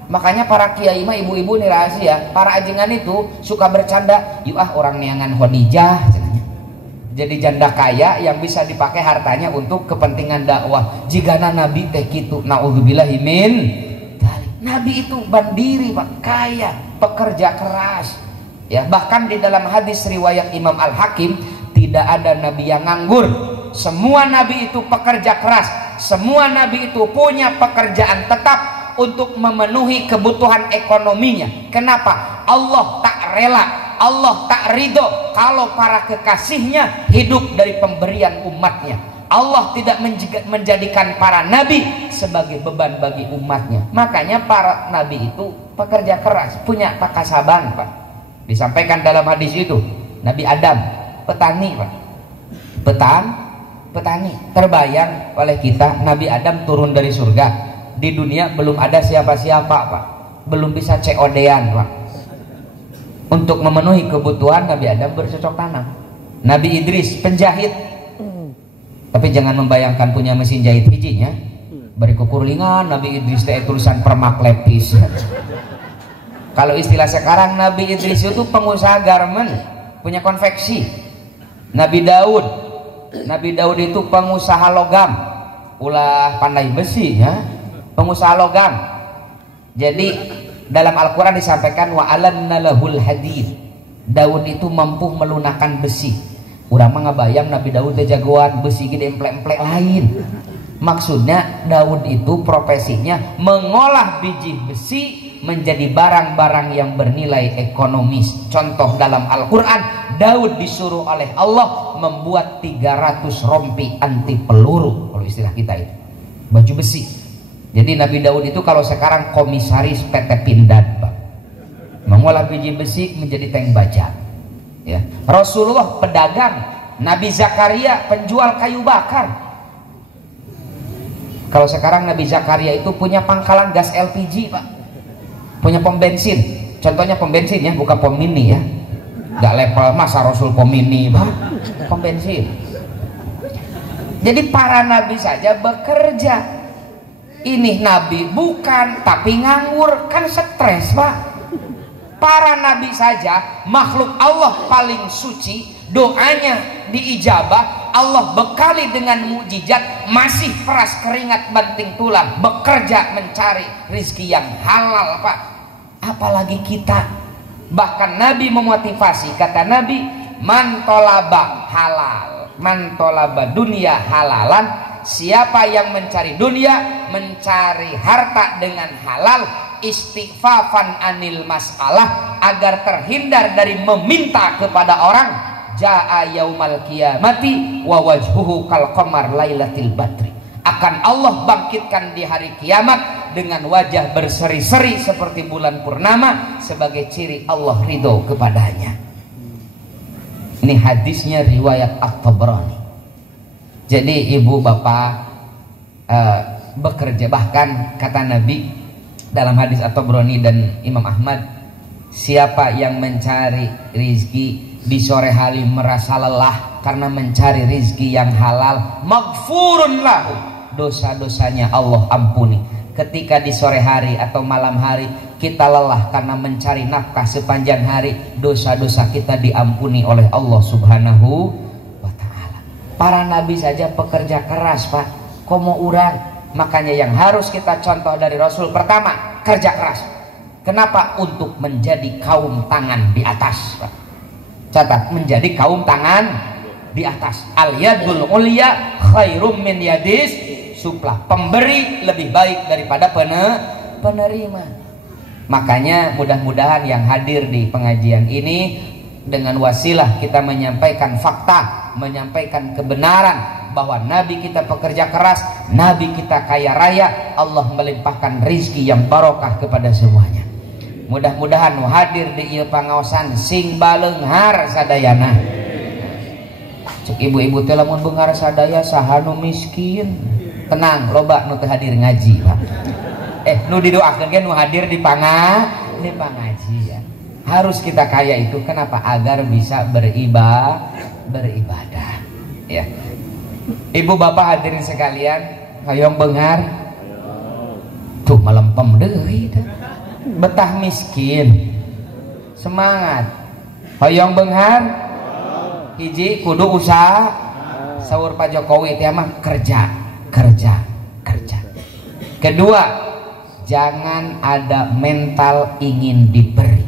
Makanya para kiai mah, ibu-ibu nih rahasia, para ajengan itu suka bercanda, "Yuk orang neangan Khadijah." Jadi janda kaya yang bisa dipakai hartanya untuk kepentingan dakwah. Jigana Nabi teh kitu, naudzubillahi min. Nabi itu bandiri, Pak, kaya, pekerja keras. Ya, bahkan di dalam hadis riwayat Imam Al-Hakim, tidak ada nabi yang nganggur. Semua nabi itu pekerja keras. Semua nabi itu punya pekerjaan tetap untuk memenuhi kebutuhan ekonominya. Kenapa? Allah tak rela, Allah tak ridho kalau para kekasihnya hidup dari pemberian umatnya. Allah tidak menjadikan para nabi sebagai beban bagi umatnya. Makanya para nabi itu pekerja keras, punya takasaban, Pak. Disampaikan dalam hadis itu, Nabi Adam petani, Pak. Petani. Terbayang oleh kita, Nabi Adam turun dari surga. Di dunia belum ada siapa-siapa, Pak. Belum bisa COD-an, Pak. Untuk memenuhi kebutuhan, Nabi Adam bercocok tanam. Nabi Idris penjahit. Tapi jangan membayangkan punya mesin jahit hijinya. Bari kukuringan Nabi Idris teh tulisan permak lepis. Kalau istilah sekarang, Nabi Idris itu pengusaha garment, punya konveksi. Nabi Daud itu pengusaha logam, ulah pandai besi, ya, pengusaha logam. Jadi dalam Al-Quran disampaikan wa alanna lahul hadid. Daud itu mampu melunakkan besi. Urang mah ngabayang Nabi Daud teh jagoan besi gede emplek-emplek lain. Maksudnya Daud itu profesinya mengolah biji besi menjadi barang-barang yang bernilai ekonomis. Contoh dalam Al-Quran, Daud disuruh oleh Allah membuat 300 rompi anti peluru, kalau istilah kita itu baju besi. Jadi Nabi Daud itu kalau sekarang komisaris PT Pindad, Pak, mengolah biji besi menjadi tank baja ya. Rasulullah pedagang, Nabi Zakaria penjual kayu bakar. Kalau sekarang Nabi Zakaria itu punya pangkalan gas LPG, Pak, punya pom bensin. Contohnya pom bensin ya, bukan pom mini ya. Gak level masa Rasul pom mini, Pak, pom bensin. Jadi para nabi saja bekerja. Ini nabi bukan, tapi nganggur, kan stres, Pak. Para nabi saja makhluk Allah paling suci, doanya diijabah, Allah bekali dengan mukjizat, masih peras keringat banting tulang bekerja mencari rizki yang halal, Pak. Apalagi kita. Bahkan Nabi memotivasi, kata Nabi, man tolaba halal, man tolaba dunia halalan, siapa yang mencari dunia, mencari harta dengan halal, istighfafan anil masalah, agar terhindar dari meminta kepada orang, jaa yaumal qiyamati wa wajhuhu kal qamar lailatil badri, akan Allah bangkitkan di hari kiamat dengan wajah berseri-seri seperti bulan purnama, sebagai ciri Allah ridho kepadanya. Ini hadisnya riwayat At-Tabrani. Jadi ibu bapak bekerja, bahkan kata Nabi dalam hadis At-Tabrani dan Imam Ahmad, siapa yang mencari rizki di sore hari merasa lelah karena mencari rizki yang halal, maghfurun lahu, dosa-dosanya Allah ampuni. Ketika di sore hari atau malam hari kita lelah karena mencari nafkah sepanjang hari, dosa-dosa kita diampuni oleh Allah Subhanahu wa ta'ala. Para nabi saja pekerja keras, Pak, komo urang. Makanya yang harus kita contoh dari Rasul, pertama, kerja keras. Kenapa? Untuk menjadi kaum tangan di atas, Pak. Catat, menjadi kaum tangan di atas. Al yadul ulya khairum min yadis suplah. Pemberi lebih baik daripada penerima. Makanya mudah-mudahan yang hadir di pengajian ini, dengan wasilah kita menyampaikan fakta, menyampaikan kebenaran bahwa Nabi kita pekerja keras, Nabi kita kaya raya, Allah melimpahkan rizki yang barokah kepada semuanya. Mudah-mudahan hadir di ieu pangaosan sing baleunghar sadayana. Cek ibu-ibu teh lamun beunghar sadaya saha nu miskin. Tenang, loba nu teu hadir ngaji, Pak. Nu didoakeun ge nu hadir di pengajian. Harus kita kaya itu kenapa? Agar bisa beribadah. Ya. Ibu bapak hadirin sekalian, hayong beunghar. Tuh malempem deui teh. Betah miskin, semangat, hoyong beunghar, hiji kudu usaha, sahur Pak Jokowi teh mah kerja. Kedua, jangan ada mental ingin diberi.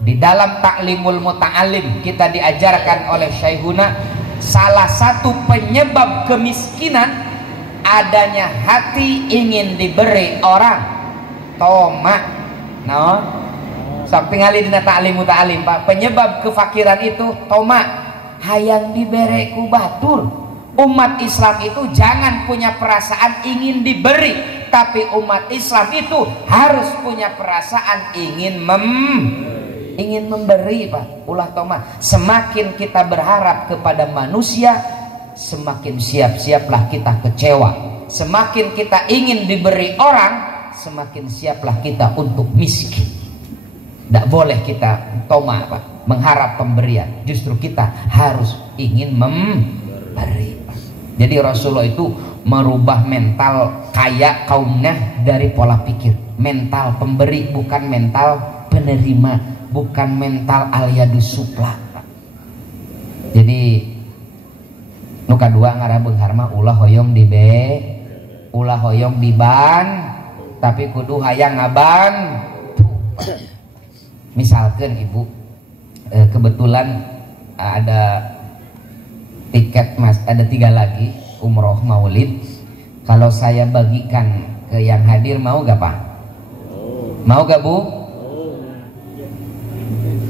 Di dalam Ta'limul Muta'alim kita diajarkan oleh Syekhuna, salah satu penyebab kemiskinan adanya hati ingin diberi orang. Toma. No, samping ali dina ta'lim muta'alim, Pak, penyebab kefakiran itu toma, hayang dibere ku batur. Umat Islam itu jangan punya perasaan ingin diberi, tapi umat Islam itu harus punya perasaan ingin memberi, Pak. Ulah toma. Semakin kita berharap kepada manusia, semakin siap-siaplah kita kecewa. Semakin kita ingin diberi orang, semakin siaplah kita untuk miskin. Tidak boleh kita toma, Pak, mengharap pemberian. Justru kita harus ingin memberi, Pak. Jadi Rasulullah itu merubah mental kaya kaumnya dari pola pikir. Mental pemberi, bukan mental penerima, bukan mental al-yadus supla, Pak. Jadi nu kadua ngara beunghar mah ulah hoyong dibe, ulah hoyong diban, tapi kudu hayang ngabang. Misalkan ibu, kebetulan ada tiket mas, ada 3 lagi umroh maulid. Kalau saya bagikan ke yang hadir mau gak Pak? Mau gak Bu?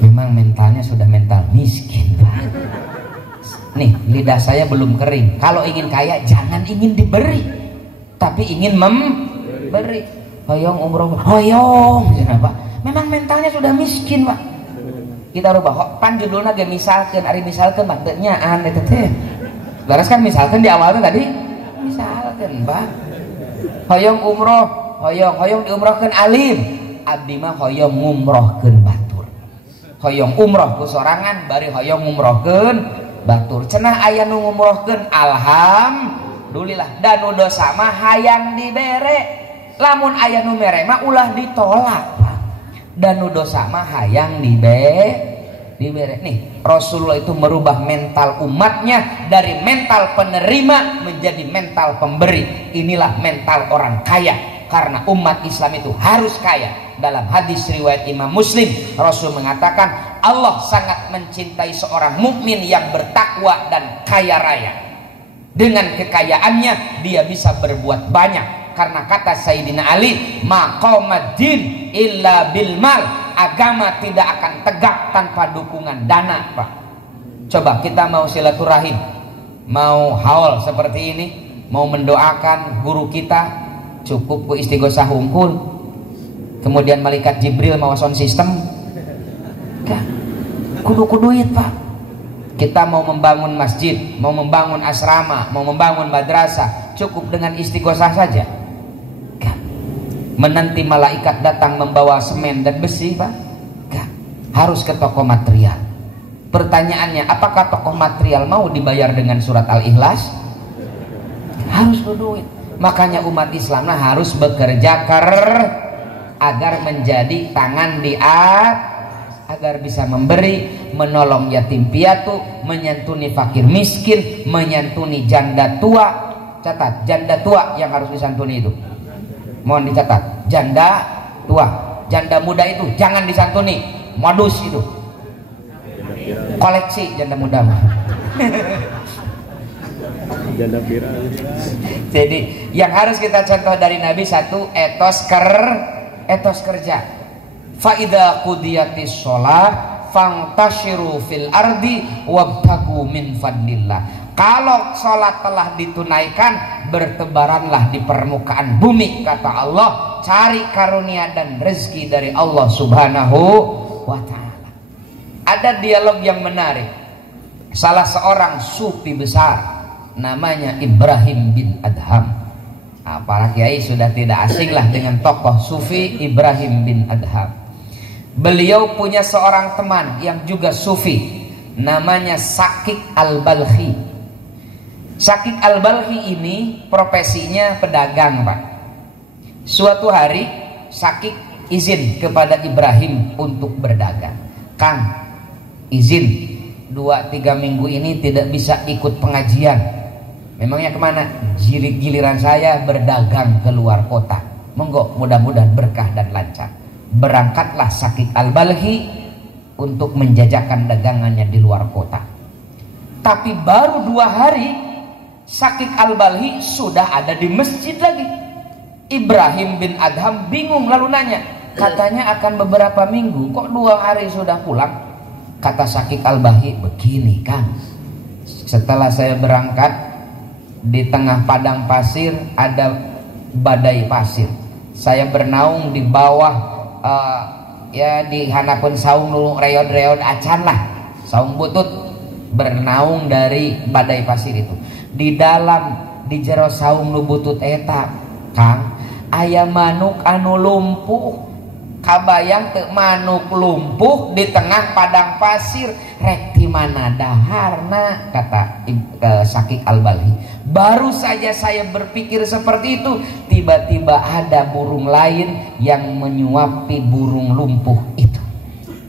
Memang mentalnya sudah mental miskin Pak. Nih lidah saya belum kering. Kalau ingin kaya jangan ingin diberi, tapi ingin memberi. Hoyong umroh, hoyong, kenapa? Memang mentalnya sudah miskin Pak. Kita rubah, pan judulnya ge misalkan, ari misalkan Pak, nyaan eta teh. Laras kan misalkan di awalnya tadi, misalkan Pak. Hoyong umroh, hoyong diumrohkeun alim. Abdi mah hoyong ngumrohkeun batur. Hoyong umroh ku sorangan bari hoyong ngumrohkeun batur. Cenah aya nu ngumrohkeun alhamdulillah. Dan nu dosa mah hayang dibere. Lamun aya nu mere mah ulah ditolak Pak. Dan nu dosa mah hayang dibere. Nih Rasulullah itu merubah mental umatnya dari mental penerima menjadi mental pemberi. Inilah mental orang kaya, karena umat Islam itu harus kaya. Dalam hadis riwayat Imam Muslim, Rasul mengatakan Allah sangat mencintai seorang mukmin yang bertakwa dan kaya raya. Dengan kekayaannya dia bisa berbuat banyak. Karena kata Sayyidina Ali, maqamaddin illa bil mal, agama tidak akan tegak tanpa dukungan dana Pak. Coba kita mau silaturahim, mau haul seperti ini, mau mendoakan guru kita, cukup ku istighosah hungkul, kemudian malaikat Jibril mau sound system, kudu duit Pak. Kita mau membangun masjid, mau membangun asrama, mau membangun madrasah, cukup dengan istighosah saja. Menanti malaikat datang membawa semen dan besi Pak? Gak. Harus ke toko material. Pertanyaannya, apakah toko material mau dibayar dengan surat Al-Ikhlas? Harus berduit. Makanya umat Islam harus bekerja agar menjadi tangan di agar bisa memberi, menolong yatim piatu, menyantuni fakir miskin, menyantuni janda tua. Catat, janda tua yang harus disantuni itu. Mohon dicatat, janda tua, janda muda itu jangan disantuni, modus itu. Koleksi janda muda mah. Janda viral. Jadi yang harus kita contoh dari Nabi, satu, etos kerja. Fa idza qudiyatis shalah fantashiru fil ardi wabtagu min fadlillah. Kalau sholat telah ditunaikan, bertebaranlah di permukaan bumi, kata Allah, cari karunia dan rezeki dari Allah Subhanahu wa ta'ala. Ada dialog yang menarik. Salah seorang sufi besar namanya Ibrahim bin Adham. Nah, para kiai sudah tidak asing lah dengan tokoh sufi Ibrahim bin Adham. Beliau punya seorang teman yang juga sufi, namanya Syakik al-Balkhi. Syakik al-Balkhi ini profesinya pedagang Pak. Suatu hari Syakik izin kepada Ibrahim untuk berdagang. Kang, izin 2-3 minggu ini tidak bisa ikut pengajian. Memangnya kemana? Giliran saya berdagang ke luar kota. Monggo, mudah-mudahan berkah dan lancar. Berangkatlah Syakik al-Balkhi untuk menjajakan dagangannya di luar kota. Tapi baru 2 hari Syakik al-Balkhi sudah ada di masjid lagi. Ibrahim bin Adham bingung lalu nanya, katanya akan beberapa minggu, kok 2 hari sudah pulang? Kata Syakik al-Balkhi, begini Kang, setelah saya berangkat di tengah padang pasir ada badai pasir. Saya bernaung di bawah ya di hanapeun saung nu reod-reod acan lah, saung butut, bernaung dari badai pasir itu. Di dalam di jero saung nu butut eta Kang, aya manuk anu lumpuh. Kabayang teu manuk lumpuh di tengah padang pasir, rek di mana daharna, kata Syakik al-Balkhi. Baru saja saya berpikir seperti itu, tiba-tiba ada burung lain yang menyuapi burung lumpuh itu.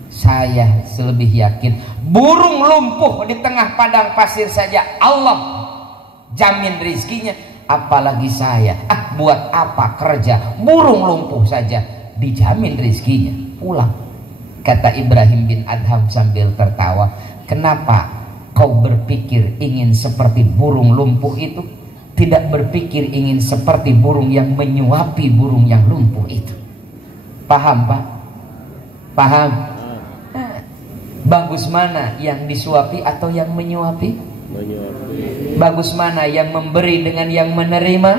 Saya lebih yakin burung lumpuh di tengah padang pasir saja Allah jamin rizkinya, apalagi saya. Buat apa kerja, burung lumpuh saja dijamin rizkinya. Pulang. Kata Ibrahim bin Adham sambil tertawa, kenapa kau berpikir ingin seperti burung lumpuh itu, tidak berpikir ingin seperti burung yang menyuapi burung yang lumpuh itu. Paham Pak? Paham? Bagus mana yang disuapi atau yang menyuapi? Bagus mana yang memberi dengan yang menerima?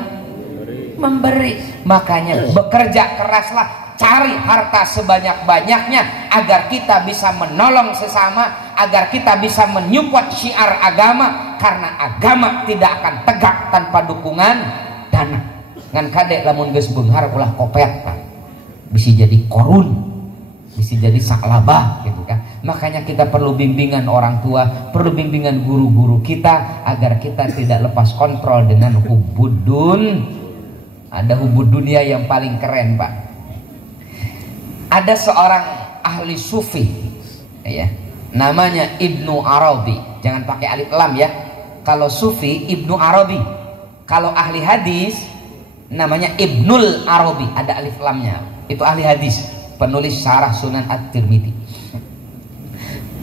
Memberi. Makanya bekerja keraslah, cari harta sebanyak-banyaknya agar kita bisa menolong sesama, agar kita bisa menyupport syiar agama, karena agama tidak akan tegak tanpa dukungan dana. Ngan kadek lamun geus beunghar ulah kopet Pak, bisa jadi korun, bisa jadi saklabah gitu kan. Makanya kita perlu bimbingan orang tua, perlu bimbingan guru-guru kita agar kita tidak lepas kontrol dengan hubudun. Ada hubud dunia yang paling keren Pak. Ada seorang ahli sufi ya, namanya Ibnu Arabi. Jangan pakai alif lam ya. Kalau sufi Ibnu Arabi, kalau ahli hadis namanya Ibnul Arabi, ada alif lamnya. Itu ahli hadis, penulis syarah Sunan At-Tirmidzi.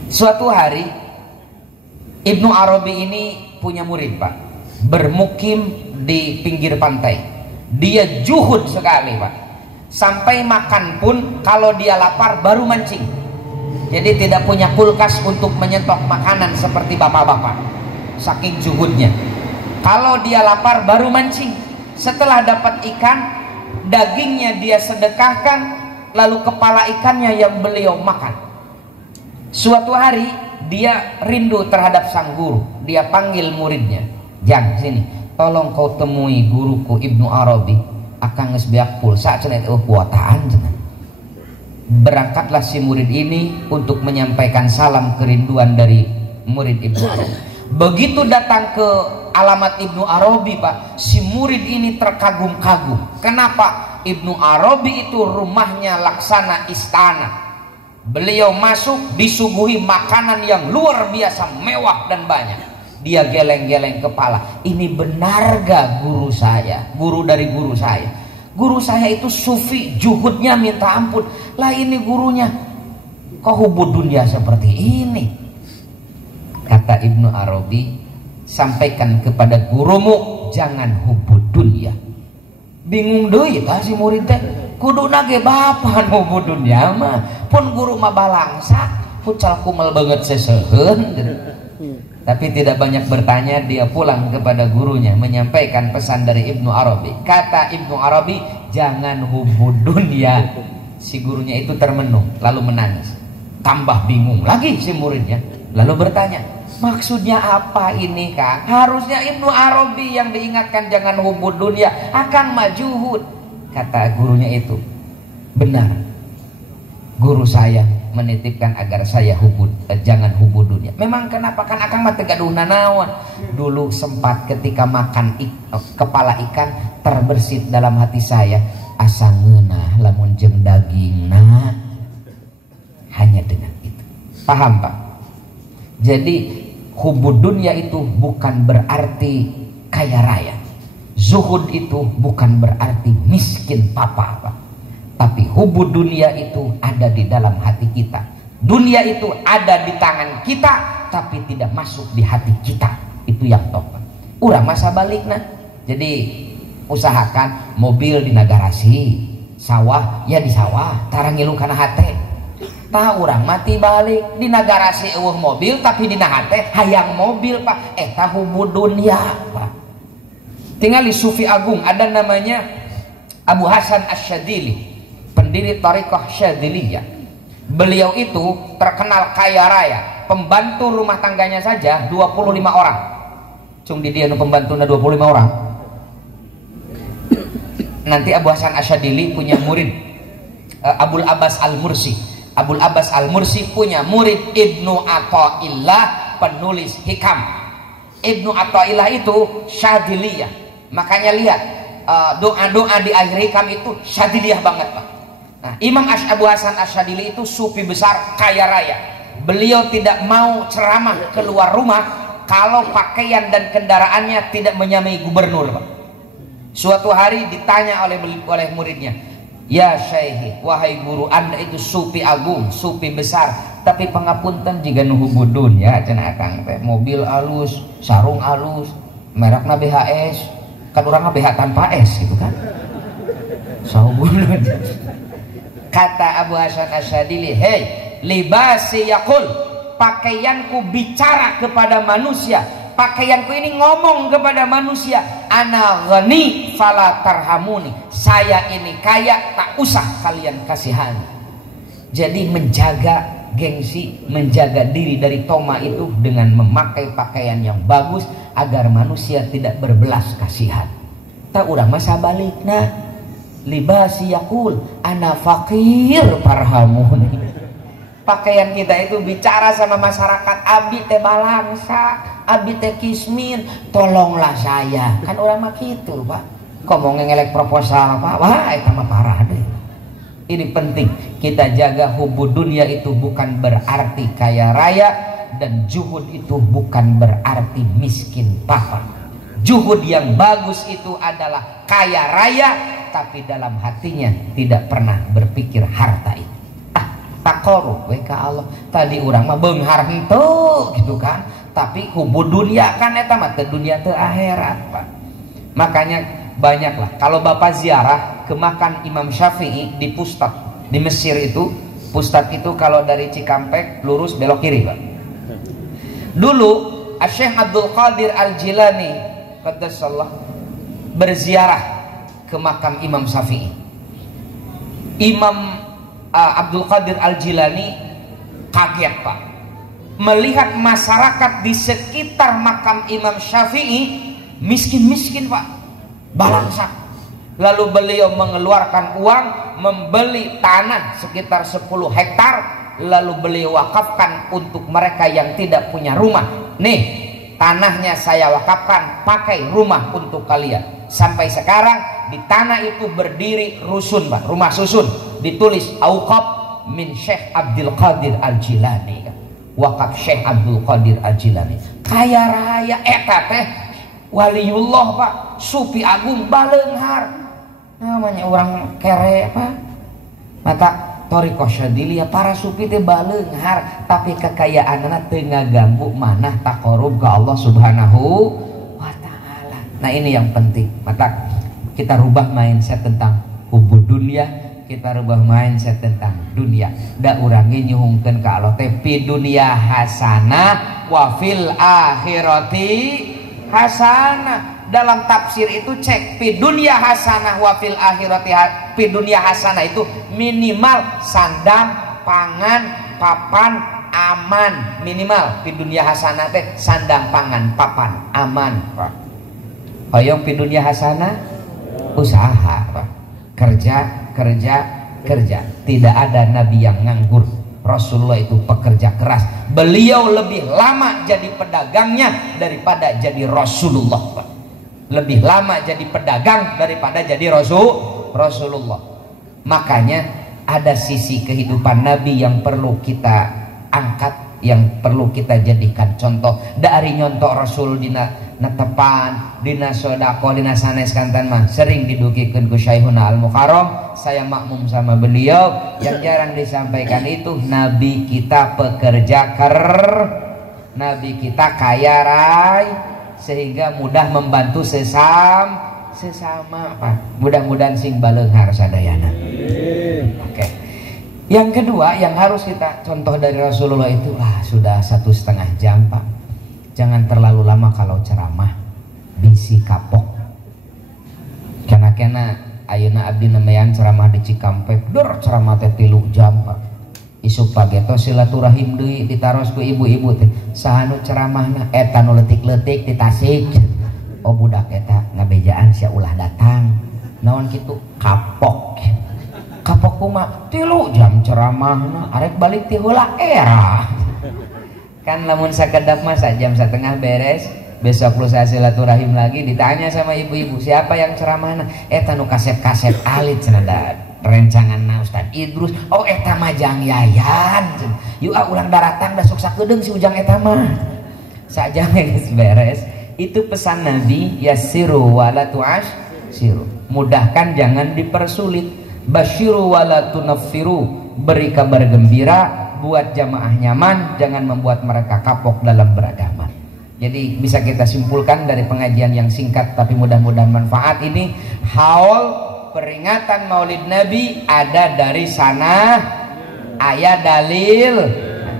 Suatu hari Ibnu Arabi ini punya murid Pak, bermukim di pinggir pantai. Dia juhud sekali Pak, sampai makan pun kalau dia lapar baru mancing. Jadi tidak punya kulkas untuk menyetok makanan seperti bapak-bapak, saking juhudnya. Kalau dia lapar baru mancing. Setelah dapat ikan, dagingnya dia sedekahkan, lalu kepala ikannya yang beliau makan. Suatu hari dia rindu terhadap sang guru. Dia panggil muridnya, "Jang, sini, tolong kau temui guruku Ibnu Arabi, akang geus beak pulsa cenah kuotaan cenah." Berangkatlah si murid ini untuk menyampaikan salam kerinduan dari murid Ibnu Arabi. Begitu datang ke alamat Ibnu Arabi Pak, si murid ini terkagum-kagum. Kenapa? Ibnu Arabi itu rumahnya laksana istana. Beliau masuk disuguhi makanan yang luar biasa mewah dan banyak. Dia geleng-geleng kepala, ini benar gak guru saya, guru dari guru saya? Guru saya itu sufi, juhudnya minta ampun. Lah ini gurunya kok hubud dunia seperti ini? Kata Ibnu Arabi, sampaikan kepada gurumu jangan hubud dunia. Bingung deui tah si murid teh, kuduna ge bapahan hubud dunia mah, pun guru mah balangsa, pucal kumel banget seseuheun. Tapi tidak banyak bertanya, dia pulang kepada gurunya menyampaikan pesan dari Ibnu Arabi. Kata Ibnu Arabi, jangan hubud dunia. Si gurunya itu termenung lalu menangis. Tambah bingung lagi si muridnya, lalu bertanya, maksudnya apa ini Kang? Harusnya Ibnu Arabi yang diingatkan jangan hubud dunia, akan majuhud. Kata gurunya itu, benar, guru saya menitipkan agar saya jangan hubud dunia. Memang kenapa? Kan akang mah teu gaduh nanaon. Dulu sempat ketika makan kepala ikan terbersit dalam hati saya, asa ngeunah lamun jeung dagingna. Hanya dengan itu. Paham Pak? Jadi hubud dunia itu bukan berarti kaya raya. Zuhud itu bukan berarti miskin papa Pak. Tapi hubud dunia itu ada di dalam hati kita. Dunia itu ada di tangan kita, tapi tidak masuk di hati kita. Itu yang topan. Urang masa balik nah. Jadi usahakan mobil di nagarasi, sawah ya di sawah, tarang ngilu kana hate. Tah urang mati balik di nagarasi eueuh mobil, tapi dina hate hayang mobil Pak. Eta hubud dunia Pak. Tinggal di Sufi Agung ada namanya Abu Hasan Asy-Syadzili, pendiri Thariqah Syadziliyah. Beliau itu terkenal kaya raya. Pembantu rumah tangganya saja 25 orang. Cung di dia pembantuna 25 orang. Nanti Abu Hasan Asy-Syadzili punya murid Abul Abbas Al-Mursi. Abul Abbas Al-Mursi punya murid Ibnu Athaillah, penulis hikam. Ibnu Athaillah itu Syadziliyah. Makanya lihat doa-doa di akhir hikam itu Syadziliyah banget Pak. Nah, Imam Abu Hasan Asy-Syadzili itu sufi besar kaya raya. Beliau tidak mau ceramah keluar rumah kalau pakaian dan kendaraannya tidak menyamai gubernur Pak. Suatu hari ditanya oleh muridnya, Ya syaihi, wahai guru, anda itu supi agung, supi besar, tapi pangapunten jika nuhu budun ya cenah akang teh. Mobil alus, sarung alus, merekna BHS, kan urang BH tanpa S gitu kan. Saubudun. Kata Abu Hasan Asyadili, "Hei, libasi yaqul, pakaianku bicara kepada manusia." Pakaianku ini ngomong kepada manusia, ana ghani fala tarhamuni, saya ini kaya, tak usah kalian kasihani. Jadi menjaga gengsi, menjaga diri dari toma itu dengan memakai pakaian yang bagus agar manusia tidak berbelas kasihan. Tak urang masa balikna, libasi yakul ana fakir parhamuni. Pakaian kita itu bicara sama masyarakat, abdi teh balangsa, abdi teh kismin, tolonglah saya. Kan orang mah gitu, Pak. Kok mau ngelek proposal, Pak? Wah, itu mah parah deh. Ini penting, kita jaga hubud dunia itu bukan berarti kaya raya, dan juhud itu bukan berarti miskin papa. Juhud yang bagus itu adalah kaya raya, tapi dalam hatinya tidak pernah berpikir harta itu. Takorup we ka Allah. Tadi urang mah beunghar henteu gitu kan, tapi hubud dunia kan eta mah teu dunia teu akhirat, Pak. Makanya banyaklah kalau Bapak ziarah ke makam Imam Syafi'i di Pustat di Mesir itu. Pustat itu kalau dari Cikampek lurus belok kiri, Pak. Dulu Syekh Abdul Qadir Al-Jilani qaddasallah berziarah ke makam Imam Syafi'i. Imam Abdul Qadir Al-Jilani kaget, Pak, melihat masyarakat di sekitar makam Imam Syafi'i miskin-miskin, Pak, balangsak. Lalu beliau mengeluarkan uang membeli tanah sekitar 10 hektar, lalu beliau wakafkan untuk mereka yang tidak punya rumah. Nih, tanahnya saya wakafkan, pakai rumah untuk kalian. Sampai sekarang di tanah itu berdiri rusun, Pak, rumah susun, ditulis Auqaf min Syekh Abdul Qadir Al-Jilani. Wakaf Syekh Abdul Qadir Al-Jilani. Kaya raya eta teh waliullah, Pak, supi agung baleunghar. Namanya orang kere, Pak. Mata Thariqah Syadiliyah para sufi teh baleunghar, tapi kekayaanna teu ngaganggu manah taqarrub ka Allah Subhanahu wa taala. Nah, ini yang penting. Maka kita rubah mindset tentang hubud dunia, kita rubah mindset tentang dunia. Da urangi nyuhungkeun ka Allah teh fi dunya hasanah wa fil akhirati hasanah. Dalam tafsir itu cek fi dunya hasanah wa fil akhirati, fi dunya hasanah itu minimal sandang, pangan, papan, aman. Minimal fi dunya hasanah teh sandang, pangan, papan, aman, Pak. Hoyong fi dunya hasanah usaha, Pak. Kerja, kerja, kerja. Tidak ada nabi yang nganggur. Rasulullah itu pekerja keras. Beliau lebih lama jadi pedagangnya daripada jadi Rasulullah, Pak. Lebih lama jadi pedagang daripada jadi Rasulullah. Makanya ada sisi kehidupan Nabi yang perlu kita angkat, yang perlu kita jadikan contoh. Dari nyontok Rasul dina netepan, dina sodako, dina sanes kantan mah sering didugikeun ku Syaihuna Al-Mukarram. Saya makmum sama beliau. Yang jarang disampaikan itu Nabi kita pekerja Nabi kita kaya raya, sehingga mudah membantu sesama, Pak. Mudah-mudahan sing baleunghar sadayana. Oke. Yang kedua yang harus kita contoh dari Rasulullah itu, sudah 1,5 jam, Pak. Jangan terlalu lama kalau ceramah, bisi kapok. Kena ayeuna abdi nemean ceramah di Cikampek, ceramah teh 3 jam, Pak. Isuk pageto silaturahim deui ditaros ku ibu-ibu teh. Sahanu ceramahna eta nu leutik-leutik di Tasik. Oh budak eta ngabejaan sia ulah datang. Naon kitu? Kapok. Kapok kumaha? 3 jam ceramahna, arek balik ti heula era. Kan lamun sakedap mah sajam setengah beres, besok lusa silaturahim lagi ditanya sama ibu-ibu, siapa yang ceramahna? Eta nu kasep-kasep alit cenah rencangan Ustaz Idrus. Oh eta mah Jang Yayan. Yuk ulang daratang da sok sakedeung si ujang eta mah. Sajam geus beres. Itu pesan Nabi, yassiru wala tu'assiru. Mudahkan, jangan dipersulit. Basyiru wala tunaffiru, beri kabar gembira, buat jamaah nyaman, jangan membuat mereka kapok dalam beragama. Jadi bisa kita simpulkan dari pengajian yang singkat tapi mudah-mudahan manfaat ini, haul peringatan Maulid Nabi ada dari sana, ayat dalil,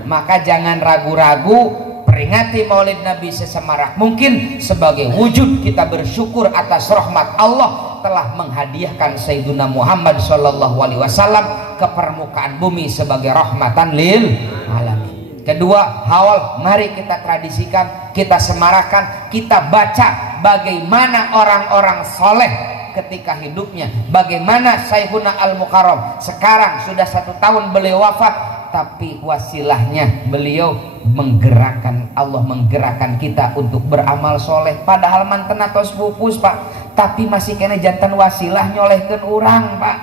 maka jangan ragu-ragu, peringati Maulid Nabi sesemarak mungkin sebagai wujud kita bersyukur atas rahmat Allah telah menghadiahkan Sayyiduna Muhammad SAW ke permukaan bumi sebagai rahmatan lil alamin. Kedua, haul mari kita tradisikan, kita semarakan, kita baca bagaimana orang-orang soleh ketika hidupnya, bagaimana Syekhuna Al-Mukarram. Sekarang sudah 1 tahun beliau wafat, tapi wasilahnya beliau menggerakkan, Allah menggerakkan kita untuk beramal soleh. Padahal manten atau pupus pak, tapi masih kena jantan wasilah nyolehkan orang pak.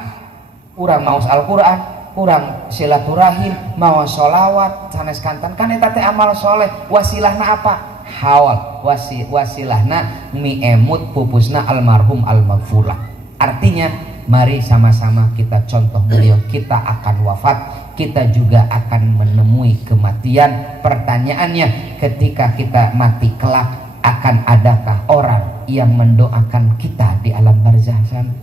Orang maos Al-Quran, orang silaturahim, mau solawat, sanes kantan, kan eta teh amal soleh. Wasilahna apa? Hawal, wasilahna mi'emut pupusna almarhum al-maghfurlah. Artinya mari sama-sama kita contoh beliau. Kita akan wafat, kita juga akan menemui kematian. Pertanyaannya, ketika kita mati kelak, akan adakah orang yang mendoakan kita di alam barzah sana?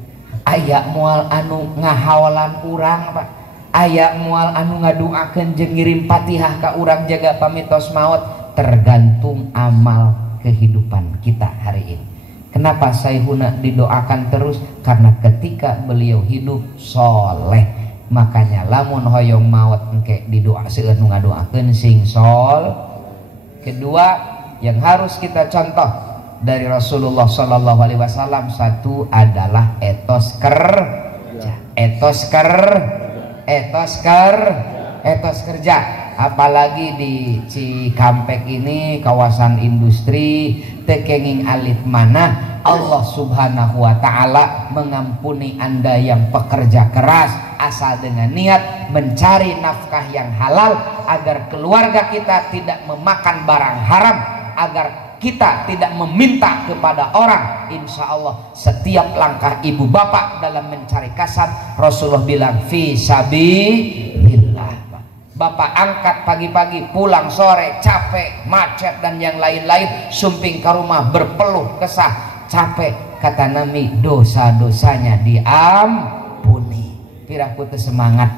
Aya mual anu ngahawalan urang pak, aya mual anu ngaduakeun jeung ngirim Fatihah ka urang jaga pamitos maut. Tergantung amal kehidupan kita hari ini. Kenapa Syekhuna didoakan terus? Karena ketika beliau hidup soleh, makanya lamun hoyong maut engke didoa seueur nu ngadoakeun sing sol. Kedua yang harus kita contoh dari Rasulullah Shallallahu Alaihi Wasallam, satu adalah etos kerja. Apalagi di Cikampek ini kawasan industri tekenging alit mana, Allah Subhanahu wa Ta'ala mengampuni Anda yang pekerja keras asal dengan niat mencari nafkah yang halal agar keluarga kita tidak memakan barang haram, agar kita tidak meminta kepada orang. Insya Allah setiap langkah ibu bapak dalam mencari kasab, Rasulullah bilang fi sabilillah. Bapak angkat pagi-pagi, pulang sore capek, macet dan yang lain-lain, sumping ke rumah berpeluh kesah, capek, kata Nabi dosa-dosanya diampuni. Piraku teu semangat,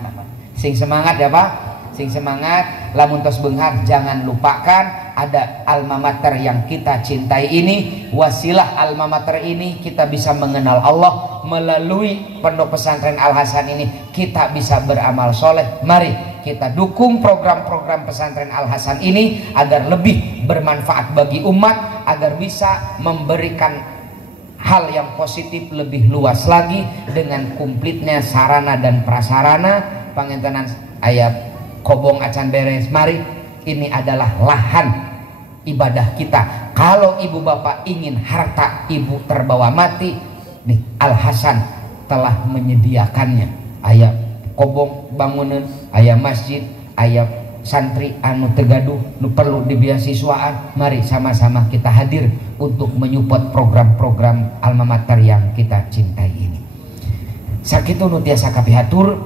sing semangat ya Pak, sing semangat. Lamun tos beunghar jangan lupakan ada alma mater yang kita cintai ini. Wasilah alma mater ini kita bisa mengenal Allah. Melalui Pondok Pesantren Al Hasan ini kita bisa beramal soleh. Mari kita dukung program-program pesantren Al Hasan ini agar lebih bermanfaat bagi umat, agar bisa memberikan hal yang positif lebih luas lagi dengan kumplitnya sarana dan prasarana. Pangentenan ayat kobong acan beres. Mari, ini adalah lahan ibadah kita. Kalau ibu bapak ingin harta ibu terbawa mati, nih Al Hasan telah menyediakannya. Ayat kobong bangunan, ayat masjid, ayat santri anu tegaduh nu perlu dibeasiswaan. Mari sama-sama kita hadir untuk menyupport program-program alma mater yang kita cintai ini. Sakitu nu tiasa kapihatur,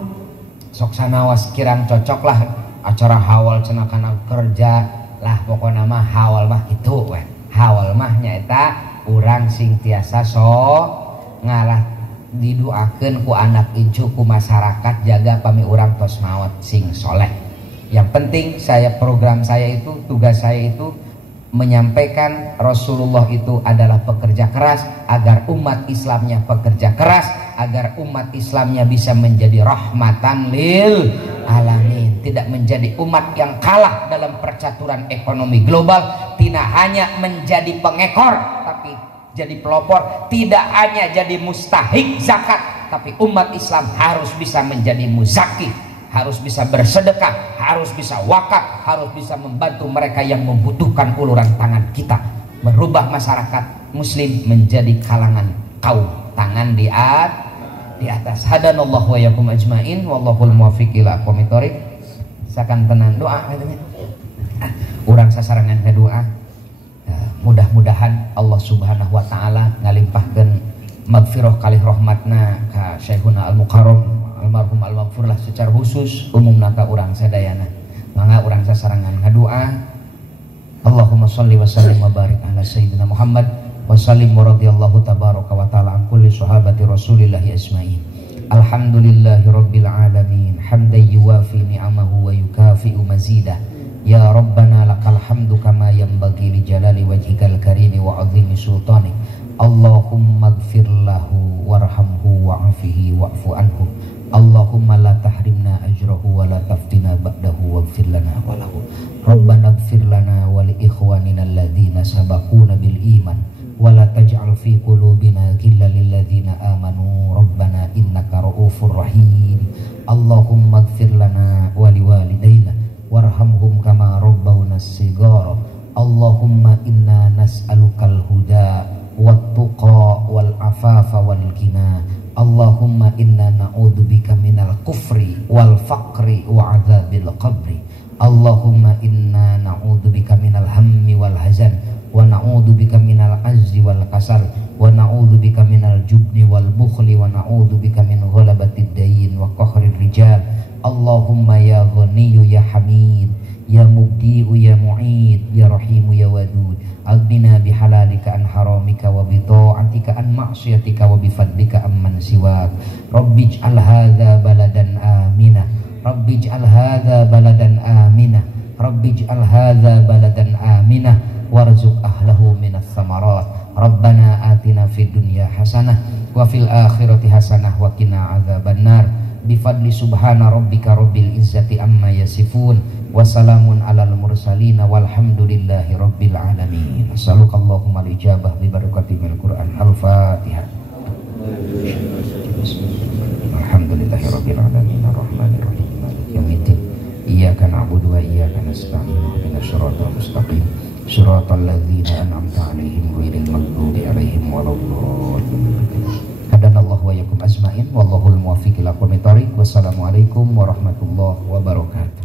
sok sanawas kirang cocok lah acara hawal cenah kana kerja lah, pokona mah hawal mah kitu we. Hawal mah nyaeta urang sing tiasa sok ngalah didoakeun ku anak incu ku masyarakat jaga pami urang tos maot sing soleh. Yang penting program saya itu, tugas saya itu menyampaikan Rasulullah itu adalah pekerja keras, agar umat Islamnya pekerja keras, agar umat Islamnya bisa menjadi rahmatan lil alamin, tidak menjadi umat yang kalah dalam percaturan ekonomi global, tidak hanya menjadi pengekor tapi jadi pelopor, tidak hanya jadi mustahik zakat, tapi umat Islam harus bisa menjadi muzaki, harus bisa bersedekah, harus bisa wakaf, harus bisa membantu mereka yang membutuhkan uluran tangan kita, merubah masyarakat muslim menjadi kalangan kaum tangan di atas. Hadanallahu wa yakum ajmain, wallahul muwaffiq ila aqwamit thoriq. Sakan tenan doa katanya. Urang sasarangan ke doa. Mudah-mudahan Allah Subhanahu wa Ta'ala ngalimpahkeun magfirah kalih rahmatna ka Syekhuna Al-Mukarram almarhum al-maghfur lah secara khusus umumna ka urang sadayana. Mangga urang sasarangan ngadoa. Allahumma shalli wa sallim wa barik ala sayyidina Muhammad wa sallim wa radhiyallahu tabaraka wa ta'ala an kulli sahabati Rasulillahi ajmain. Alhamdulillahi rabbil alamin hamdan yuwafi ni'amahu wa yukafi'u mazidah. Ya Rabbana lakal hamdu kama yanbaghi li jalali wajhikal karimi wa 'azimi sultanik. Allahumma ighfir lahu warhamhu wa'afihi wa'fu anhu. Allahumma la tahrimna ajrahu wa la taftina ba'dahu waghfir lana wa lahu. Rabbana ighfir lana wa li ikhwanina alladhina sabaquna bil iman wa la taj'al fi qulubina ghillan lil ladzina amanu rabbana innaka ra'ufur rahim. Allahumma ighfir lana wa liwalidayna warhamhum kama rabbawna shighara. Allahumma inna nas'alukal huda wat-tuqa wal afafa wal ghina. Allahumma inna na'udzubika minal kufri wal faqri wa 'adzabil qabri. Allahumma inna na'udzubika minal hammi wal hazan wa na'udzubika minal azzi wal kasal wa na'udzubika minal jubni wal bukhli wa na'udzubika min ghalabatid dayn wa qahrir rijal. Allahumma ya ghaniyyu ya hamid ya mubdi'u ya mu'id ya rahimu ya wadud. Aghnina bihalalika an haramika wa bi ta'atika an ma'siyatika wa bi fadlika amman siwak. Rabbij'al hadza baladan amina. Rabbij'al hadza baladan amina. Rabbij'al hadza baladan amina warzuq ahlahu minas samarat. Rabbana atina fid dunya hasanah wa fil akhirati hasanah wa qina adzabannar. Bifadli subhana rabbika rabbil izzati amma yasifun wa salamun alal mursalin walhamdulillahi rabbil alamin. Assalamualaikum al-ijabah bi barakati bil Qur'an. Al-Fatihah. Alhamdulillahi rabbil alamin arrahmanir rahim maliki yaumiddin. Iyyaka na'budu wa iyyaka nasta'in ihdinas siratal mustaqim siratal ladzina an'amta 'alaihim ghairil maghdubi 'alaihim waladdallin. Hadanallahu wa yakum ajmain wallahul muwaffiq ila aqwamit thoriq. Wassalamualaikum warahmatullahi wabarakatuh.